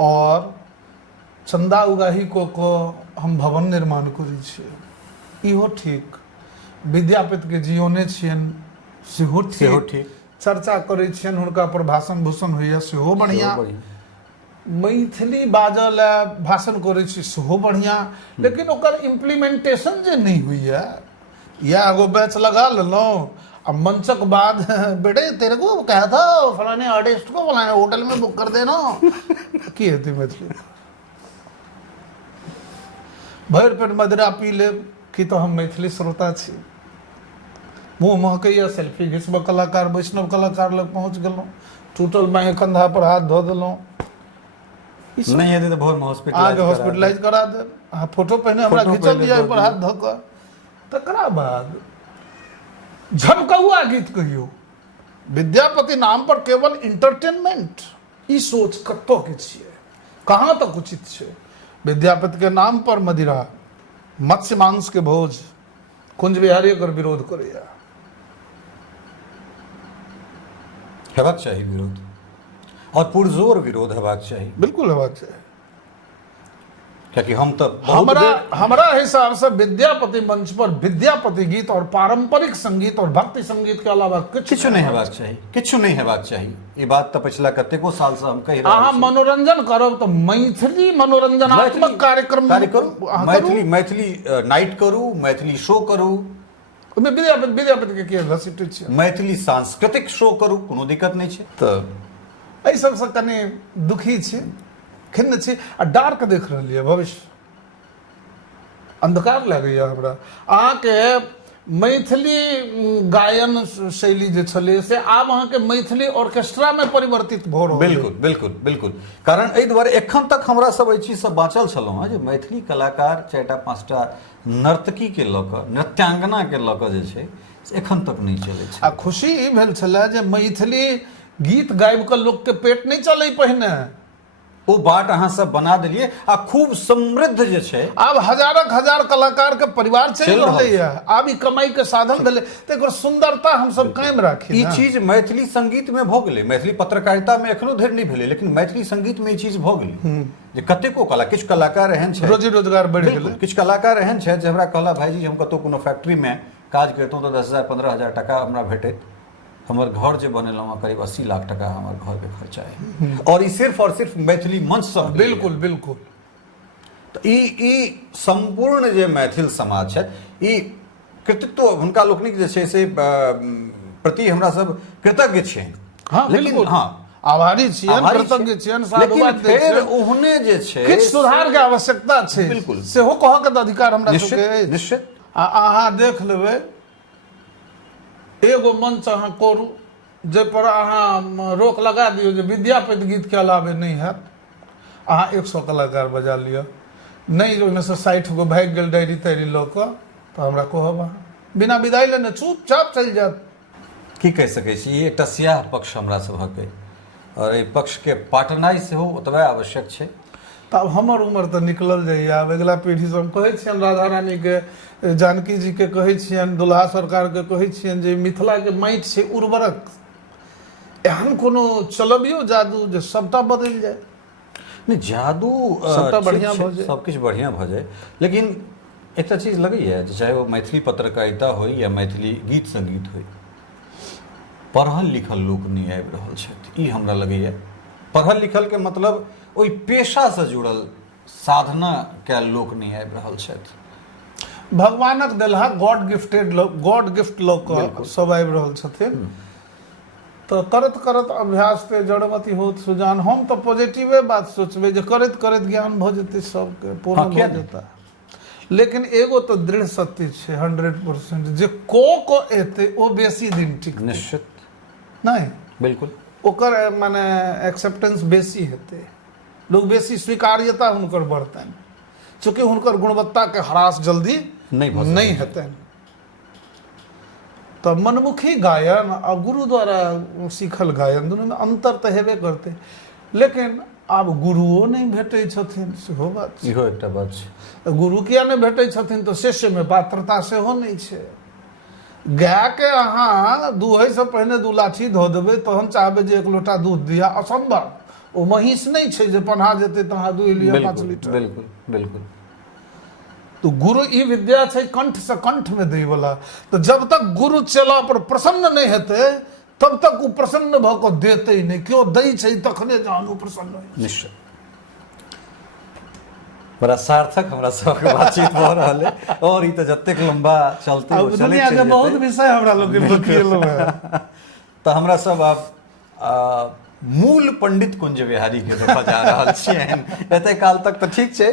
और चंदा उगाही को हम भवन निर्माण करै छियै। इहो ठीक, विद्यापति के जीवने छियनि सेहो ठीक, चर्चा करै छियनि, हुनका पर भाषण भूषण होइए सेहो बढ़िया, मैथिली बाजल भाषण करै छी सेहो बढ़िया, लेकिन ओकर इम्प्लीमेंटेशन जे नहीं होइए, या एगो बैच लगा लेलहुँ आ मंचक बाद बेटे तेरे को कहा था फलाने आर्टिस्ट को फलाने होटल में बुक कर देना, की हेतै मैथिली? भरि पेट मदिरा पी लेब कि तो हम मैथिली श्रोता छी। मुँह महकैया, सेल्फी घिचबऽ कलाकार, वैष्णव कलाकार लग पहुँच गेलहुँ, टूटल बाएं कंधा पर हाथ धऽ देलहुँ, नहीं हेतै तऽ भोर में हॉस्पिटलाइज करा देब। अहाँ फोटो पहिने हमरा घिचल दिया पर हाथ धऽ कऽ, तकरा बाद झमकौआ गीत कहियो। विद्यापति नाम पर केवल इंटरटेनमेंट, ई सोच कतौ के छियै, कहाँ तक उचित छै? विद्यापति के नाम पर मदिरा, मत्स्य मांस के भोज, कुंज बिहारी एकर विरोध करैया। हेबाक चाही विरोध, और पुरजोर विरोध हेबाक चाही, बिल्कुल हेबाक चाही। कियाकि हम तो हमरा हिसाब से विद्यापति मंच पर विद्यापति गीत और पारंपरिक संगीत और भक्ति संगीत के अलावा किछु नहीं हेबाक चाही, किछु नहीं हेबाक चाही। ई बात तो पिछला कतेको साल से हम कहि रहल छी। अहाँ मनोरंजन करब तो मैथिली मनोरंजनात्मक कार्यक्रम करू, मैथिली नाइट करू, मैथिली शो करू, ओहिमे विद्यापति के घसीटै छै, मैथिली सांस्कृतिक शो करू, कोनो दिक्कत नहीं छै। तऽ एहि सबसँ कनि दुखी छी, खिन्न छी आ डार्क देख रहलियै भविष्य, अंधकार लगैया हमरा। अहाँके मैथिली गायन शैली जे छलै से आब अहाँके मैथिली ऑर्केस्ट्रा में परिवर्तित भऽ रहल। बिल्कुल बिल्कुल बिल्कुल, कारण एहि दुआरे एखन तक हमरा सब एहि चीज से बाँचल छलहुँ हँ जे मैथिली कलाकार 4टा 5टा नर्तकी के लऽ कऽ, नृत्यांगना के लऽ कऽ जे छै से एखन तक नहीं चलै छै। आ खुशी ई भेल छलै जे मैथिली गीत गाबि कऽ लोकके पेट नहीं चलै पहिने, ओ बाट अहाँ सब बना देलिए आ खूब समृद्ध जे छै, आब हजारक हजार कलाकार के परिवार चलि रहलैए, आब ई कमाई के साधन भेलै, तऽ एकर सुंदरता हम सब कायम राखी। ई चीज मैथिली संगीत में भऽ गेलै, मैथिली पत्रकारिता में एखनो धरि नहीं भेलै, लेकिन मैथिली संगीत में ई चीज भऽ गेलै जे कतेको किछु कलाकार एहन छै, रोजी रोजगार बढ़ि गेलै। किछु कलाकार एहन छै जे हमरा कहला भाईजी हम कतौ कोनो फैक्ट्री में काज करतहुँ तऽ 10,000 15,000 टका हमरा भेटैत, हमर घर जे बनेलहुँ करीब 80 लाख टका हमर घर के खर्चा है, और ई सिर्फ और सिर्फ मैथिली मंच से। बिल्कुल बिल्कुल। तो ई संपूर्ण जे मैथिल समाज है, ई कृतित्व हुनका लोकनिक जे छै से प्रति हमरा सब कृतज्ञ छियनि। हाँ, लेकिन हाँ आभारी छियनि, कृतज्ञ छियनि, साधुवाद दै छियनि। ओहने जे छै किछु सुधार के आवश्यकता छै, बिल्कुल सेहो कहऽ के अधिकार हमरा सबके अछि। निश्चित। अहाँ देख लेबै एगो मंच अहाँ करू, जे पर अहाँ रोक लगा दियौ जे विद्यापति गीत के अलावे नहीं हैत, अहाँ 100 कलाकार बजा लिअ, नहीं ओहिमे से 60 गो भागि गेल डायरी तायरी लऽ कऽ, तऽ हमरा कहब अहाँ बिना विदाई लेने चुपचाप चलि जायत। की कहि सकै छी, ई एकटा स्याह पक्ष हमरा सभक अइ, और एहि पक्षके पाटनाइ सेहो ओतबे आवश्यक छै। तऽ आब हमर उम्र तऽ निकलल जाइए, आब अगिला पीढ़ी से हम कहै छियनि राधा रानीके, जानकी जीके कहै छियनि, दुल्हा सरकारके कहै छियनि जे मिथिलाके माटि छै उर्वरक, एहन कोनो चलबियो जादू जे सबटा बदलि जाए। नहीं जादू सबटा बढ़िया भऽ जाए, सब किछु बढ़िया भऽ जाए, लेकिन एकटा चीज लगैए जे चाहे वो मैथिली पत्रकारिता हो या मैथिली गीत संगीत हो, पढ़ल लिखल लोक नहीं आबि रहल छथि। ई हमरा लगैए पढ़ल लिखल के मतलब ओहि पेशा से जुड़ल साधना कैल लोक नहीं आबि रहल छथि। भगवानक देलहा गॉड गिफ्ट लोक सब आबि रहल छथिन। तो करत करत अभ्यास पे जड़मती होत सुजान। हम तो पॉजिटिवे बात सोचबे जे करत करत ज्ञान भ जेतै, सबके पूर्ण हाँ, भ जेता। लेकिन एगो तो दृढ़ सत्य छै 100% जे को एते ओ बेसी दिन टिक निश्चित नहीं, बिल्कुल ओकर माने एक्सेप्टेंस बेसी हेतै, लोग बेसी स्वीकार्यता हुनकर बढ़तनि, चूँकि हुनकर गुणवत्ता के ह्रास जल्दी नहीं हेतनि। तो मनमुखी गायन आ गुरु द्वारा सीखल गायन दुनू में अंतर तो हेबे करते, लेकिन आब गुरुओ नहीं भेटै छथिन, सेहो बात छै। इहो एकटा बात छै। गुरु किया नहीं भेटै छथिन, तो शिष्य में पात्रता सेहो नहीं छै। गाय के अहाँ दुहै से पहिने 2 लाठी धो देबै तहन चाहबै जे 1 लोटा दूध दिया, असंभव। ओ महींस नहीं छै जे पन्हा जेतै तऽ अहाँ दुहि लिअ 5 लीटर। बिल्कुल बिल्कुल। तो गुरु ई विद्या छै कंठ से कंठ में दै वाला। तो जब तक गुरु चेला पर प्रसन्न नहीं हेतै तब तक वो प्रसन्न भ कऽ देतै नहीं। क्यों दै छै तखने जहन ओ प्रसन्न होइ। निश्चय बड़ा सार्थक हमरा सबके बातचीत भऽ रहल है, और ई तऽ जतेक लंबा चलते अब दुनिया के बहुत विषय हमरा लोग के बतिएलौ है। तऽ हमरा सब आब मूल पंडित कुंज बिहारी के देखा जा रहल छियनि। एते काल तक तऽ ठीक छै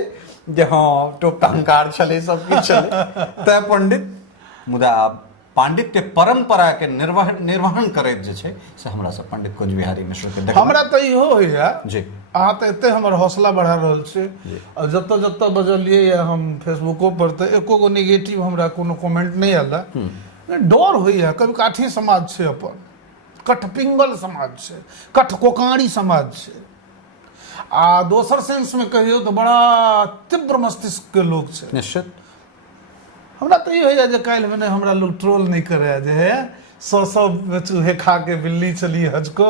जे हाँ टोप टंकार छलै, सब किछु छलै, तै पंडित, मुदा आब पांडित्य परंपरा के निर्वहन करैत जे छै से हमरा सब पंडित कुंज बिहारी मिश्र के देखा। हमरा तऽ इहो होइया जी, अहाँ तऽ एते हमर हौसला बढ़ा रहल छै, और जतऽ जतऽ बजलियै या हम फेसबुको पर तऽ एको गो नेगेटिव हमरा कोनो कमेंट नहीं आला। डर होइया, कभी काठी समाज छै, अपन कठपिंगल समाज छै, कठकोकाणी समाज छै, आ दोसर सेंस में कहियो तो बड़ा तीव्र मस्तिष्क के लोग छै। निश्चित हमरा तो ये होइया जे काल्हि में हमरा लोग ट्रोल नहीं करे जे है 100 चूहे खा के बिल्ली चली हज को,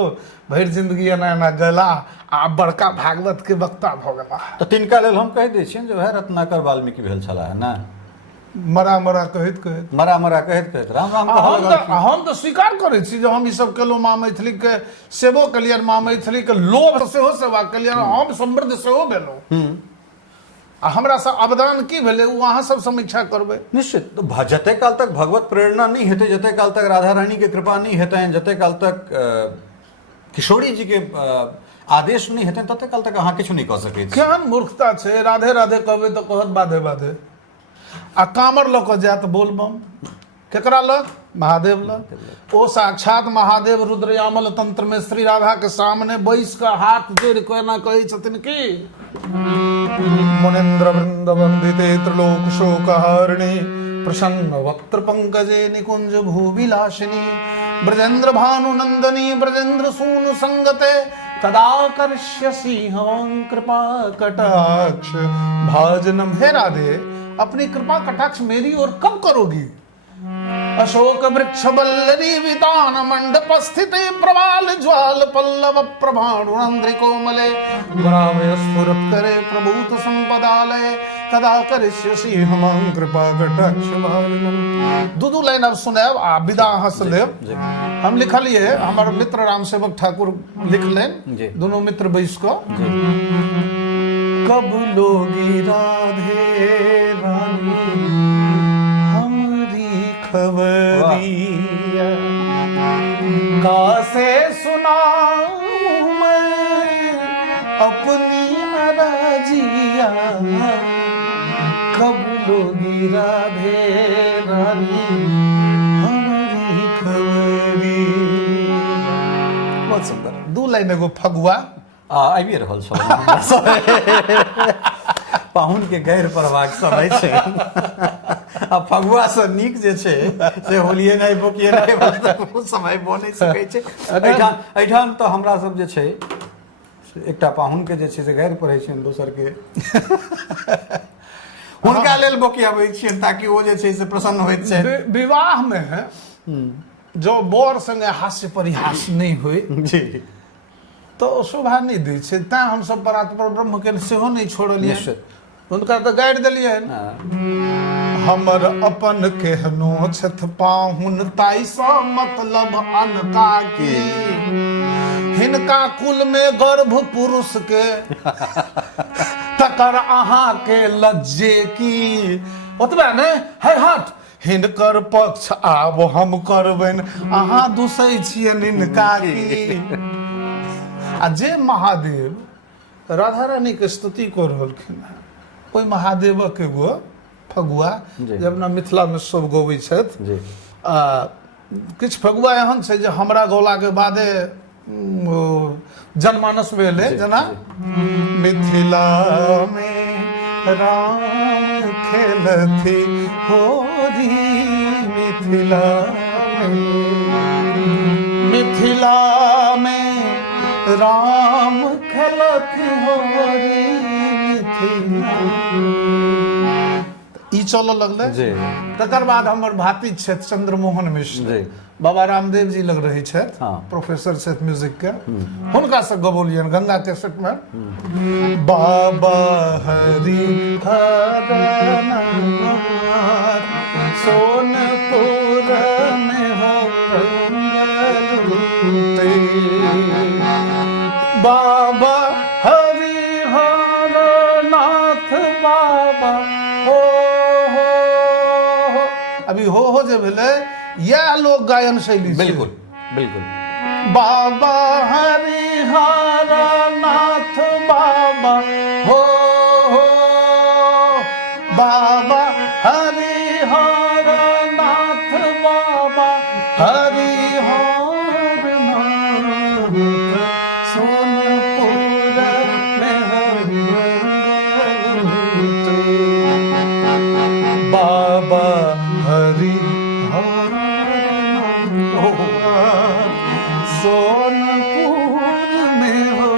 भरि जिंदगी एना एना गला आ बड़का भागवत के वक्ता भ गेला। तऽ तिनका लेल हम कहि दै छियनि जे वएह रत्नाकर वाल्मीकि भेल छलाह ने, मरा मरा कहैत कहैत मरा मरा कहैत कहैत राम राम कहऽ लगलखिन। हम तो स्वीकार करै छी जे हम ई सब केलहुँ, माँ मैथिली के सेवो केलियनि, माँ मैथिली के लोभ सेहो सेवा केलियनि, हम समृद्ध सेहो भेलहुँ। आ हमरा से अवदान की भेलै ओ अहाँ सब समीक्षा करबै। निश्चित, तो जते काल तक भगवत प्रेरणा नहीं हेतै, जते काल तक राधा रानी के कृपा नहीं हेतनि, जते काल तक किशोरी जी के आदेश नहीं हेतनि, तते काल तक अहाँ किछु नहीं कऽ सकैत छी। केहन मूर्खता छै, राधे राधे कहबै तऽ कहत बाधे बाधे, आ कामर लऽ कऽ जायत बोलबम, केकरा लग? महादेव लग। ओ साक्षात महादेव रुद्रयामल तंत्र में श्री राधा के सामने बैस कर हाथ जोड़ के एना कहै छथिन कि मुनिन्द्र वृंद वंदिते त्रिलोक शोकहारिणी प्रसन्न वक्त्र पंकजे निकुंज भूविलासिनी ब्रजेंद्र भानु नंदनी ब्रजेंद्र सूनु संगते तदाकर्ष्यसि हम कृपा कटाक्ष भाजनम। हे राधे, अपनी कृपा कटाक्ष मेरी ओर कब करोगी? अशोक वृक्ष वल्लरी वितान मंडप स्थिते प्रवाल ज्वाल पल्लव प्रभाणुरंध्रि कोमले ग्रामे स्फुरत करे प्रभूत संपदालय कदा करिष्यसि हम कृपा कटाक्ष भाजनम। दू लाइन अब सुनाब आ विदा अहाँ से लेब। हम लिखलिए, हमारे मित्र राम सेवक ठाकुर लिखलें, दोनों मित्र बैस को। कब लोगी राधे रानी हमरी खबरिया, कासे सुनाऊं मैं अपनी नाराजिया, कब लोगी राधे रानी हमारी खबरिया। लाइन एगो फगुआ आबिए रहल छल हमरा सब। पाहुन के गैर परवाक समय छै आ फगुआ से नीक जे छै से होलिये नहीं बोकिये नहीं बहुत समय बनै सकै छै। एहिठाम तो हमरा सब जे छै एकटा पाहुन के जे छै से गैर पढ़ै छै दोसर के हुनका लेल बोकियाबै छियै ताकि ओ जे छै से प्रसन्न होइत छै। विवाह में जो बर संगे हास्य परिहास नहीं हुए जी तो शोभा नहीं दै छै। तैं हम सब परात पर ब्रह्म के सेहो नहीं छोड़लिए, हुनका तो गाड़ि देलिए। हमर अपन केहनो छथ पाहुन ताई सँ मतलब अनका की, हिनका कुल में गर्भ पुरुष के तकर अहाँ के लज्जे की। ओतबे ने है हाथ हिनकर पक्ष आब हम करबनि, अहाँ दुसै छियनि हिनका की। आ जे महादेव राधा रानी के स्तुति कर रहलखिन हैं, ओहि महादेवक एगो फगुआ जे अपना मिथिला में सब गबै छथि। जी किछु फगुआ एहन छै जे हमरा गौला के बादे जनमानस में एलै, जेना मिथिला में राम खेलथि होरी, मिथिला में राम खेलथि होरी मिथिला। ई चलऽ लगलै। तकर बाद हमर भाती छथि चंद्रमोहन मिश्र, बाबा रामदेव जी लग रही छथि, प्रोफेसर छथि म्यूजिक के, हुनका से गबौलियन गंगा कैसेट में। बाबा हरि हरनाथ सोनपुर में हो रंगलूटे, बाबा हरि हरनाथ बाबा हो। अभी हो जे भेलै यह लोक गायन शैली। बिल्कुल बिल्कुल। बाबा हरिहर नाथ बाबा हो, बाबा हरिहर नाथ बाबा हरिहर नाथ सोनपुर में बाबा हरि सोनपुर में हो।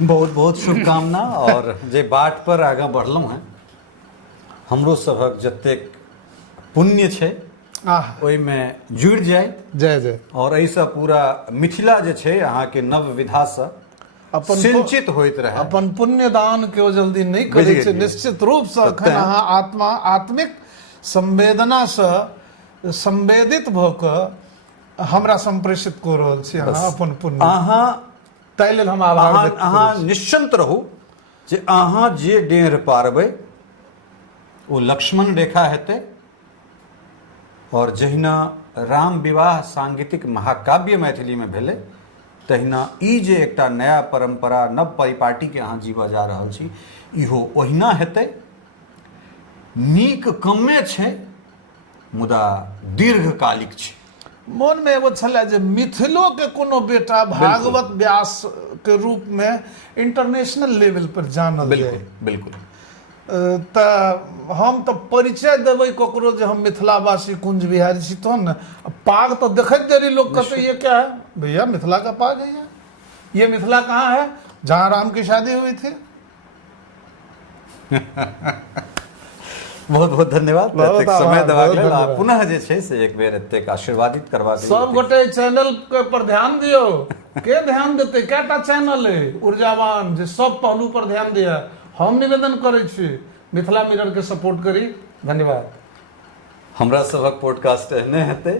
बहुत बहुत शुभकामना। और जे बाट पर आगाँ बढ़लहुँ हैं, हमरो सभक जतेक पुण्य छै ओहिमे जुड़ि जाय। जय जय। और एहिसँ पूरा मिथिला जे छै अहाँके नव विधासँ सिंचित होइत रहे। अपन पुण्य दान के ओ जल्दी नहीं करे छै, निश्चित रूप से अखन अहाँ आत्मा आत्मिक संवेदना से संवेदित भ क हमरा संप्रेषित कऽ रहल छी। अहाँ अपन पुण्य अहाँ ताहि लेल हम आभार व्यक्त करै छी। अहाँ निश्चिंत रहू जे अहाँ जे डेढ़ पारबै ओ लक्ष्मण रेखा हेतै। और जहिना राम विवाह सांगीतिक महाकाव्य मैथिली में भेलै, तहिना ई जे एकटा नया परंपरा नव परिपाटी के अहाँ जीवा जा रहल छी, इहो ओहिना हेतै। नीक कमे छै मुदा दीर्घकालिक छै। मन में एगो छलै जे मिथिलो के कोनो बेटा भागवत व्यास के रूप में इंटरनेशनल लेवल पर जानल जाए। बिल्कुल। तऽ हम तऽ परिचय देबै ककरो जे हम मिथिलावासी कुंज बिहारी छी, तो न पाग तो देखैत देरी लोग कहते ये क्या है भैया, मिथिला का पाग है ये मिथिला कहाँ है जहाँ राम की शादी हुई थी। बहुत बहुत धन्यवाद। समय देबाक लेल आ पुनः जे छै से एक बेर एतेक आशीर्वादित करबाक लेल सब गोटे चैनल पर ध्यान दियो। के ध्यान देते? कैटा चैनल है ऊर्जावान जे सब पहलू पर ध्यान दिया। हम निवेदन करै छी मिथिला मिरर के सपोर्ट करी। धन्यवाद। हमरा सभक पॉडकास्ट एहने हेतै।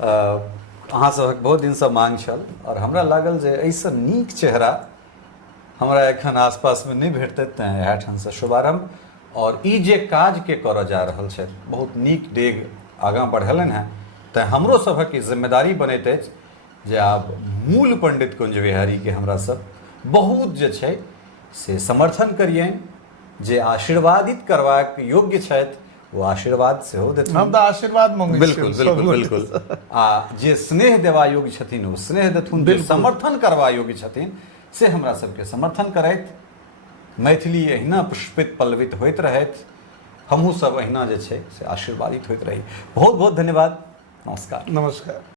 अहाँ सभक बहुत दिनसँ मांग छल और हमरा लागल जे एहिसँ नीक चेहरा हमरा एखन आसपास में नहीं भेटतै, तैं इएह ठामसँ शुभारंभ। और ई जे काज के करऽ जा रहल छै बहुत नीक डेग आगाँ बढ़ेलनि हैं, तैं हमरो सभक ई जिम्मेदारी बनैत अछि जे आब मूल पंडित कुंज बिहारी के हमरा सब बहुत जे छै से समर्थन करियनि। जे आशीर्वादित करबाक योग्य छथि वो आशीर्वाद सेहो देथिन। हम तो आशीर्वाद मांगे बिल्कुल बिल्कुल बिल्कुल आ जे स्नेह देवा योग्य छथिन ओ स्नेह देथुन, जे समर्थन करवा योग्य छथिन से हमरा सबके समर्थन करैत, मैथिली अहिना पुष्पित पल्लवित होइत रहैत, हमहूँ सब अहिना जे छै से आशीर्वादित होइत रही। बहुत बहुत धन्यवाद, नमस्कार। नमस्कार।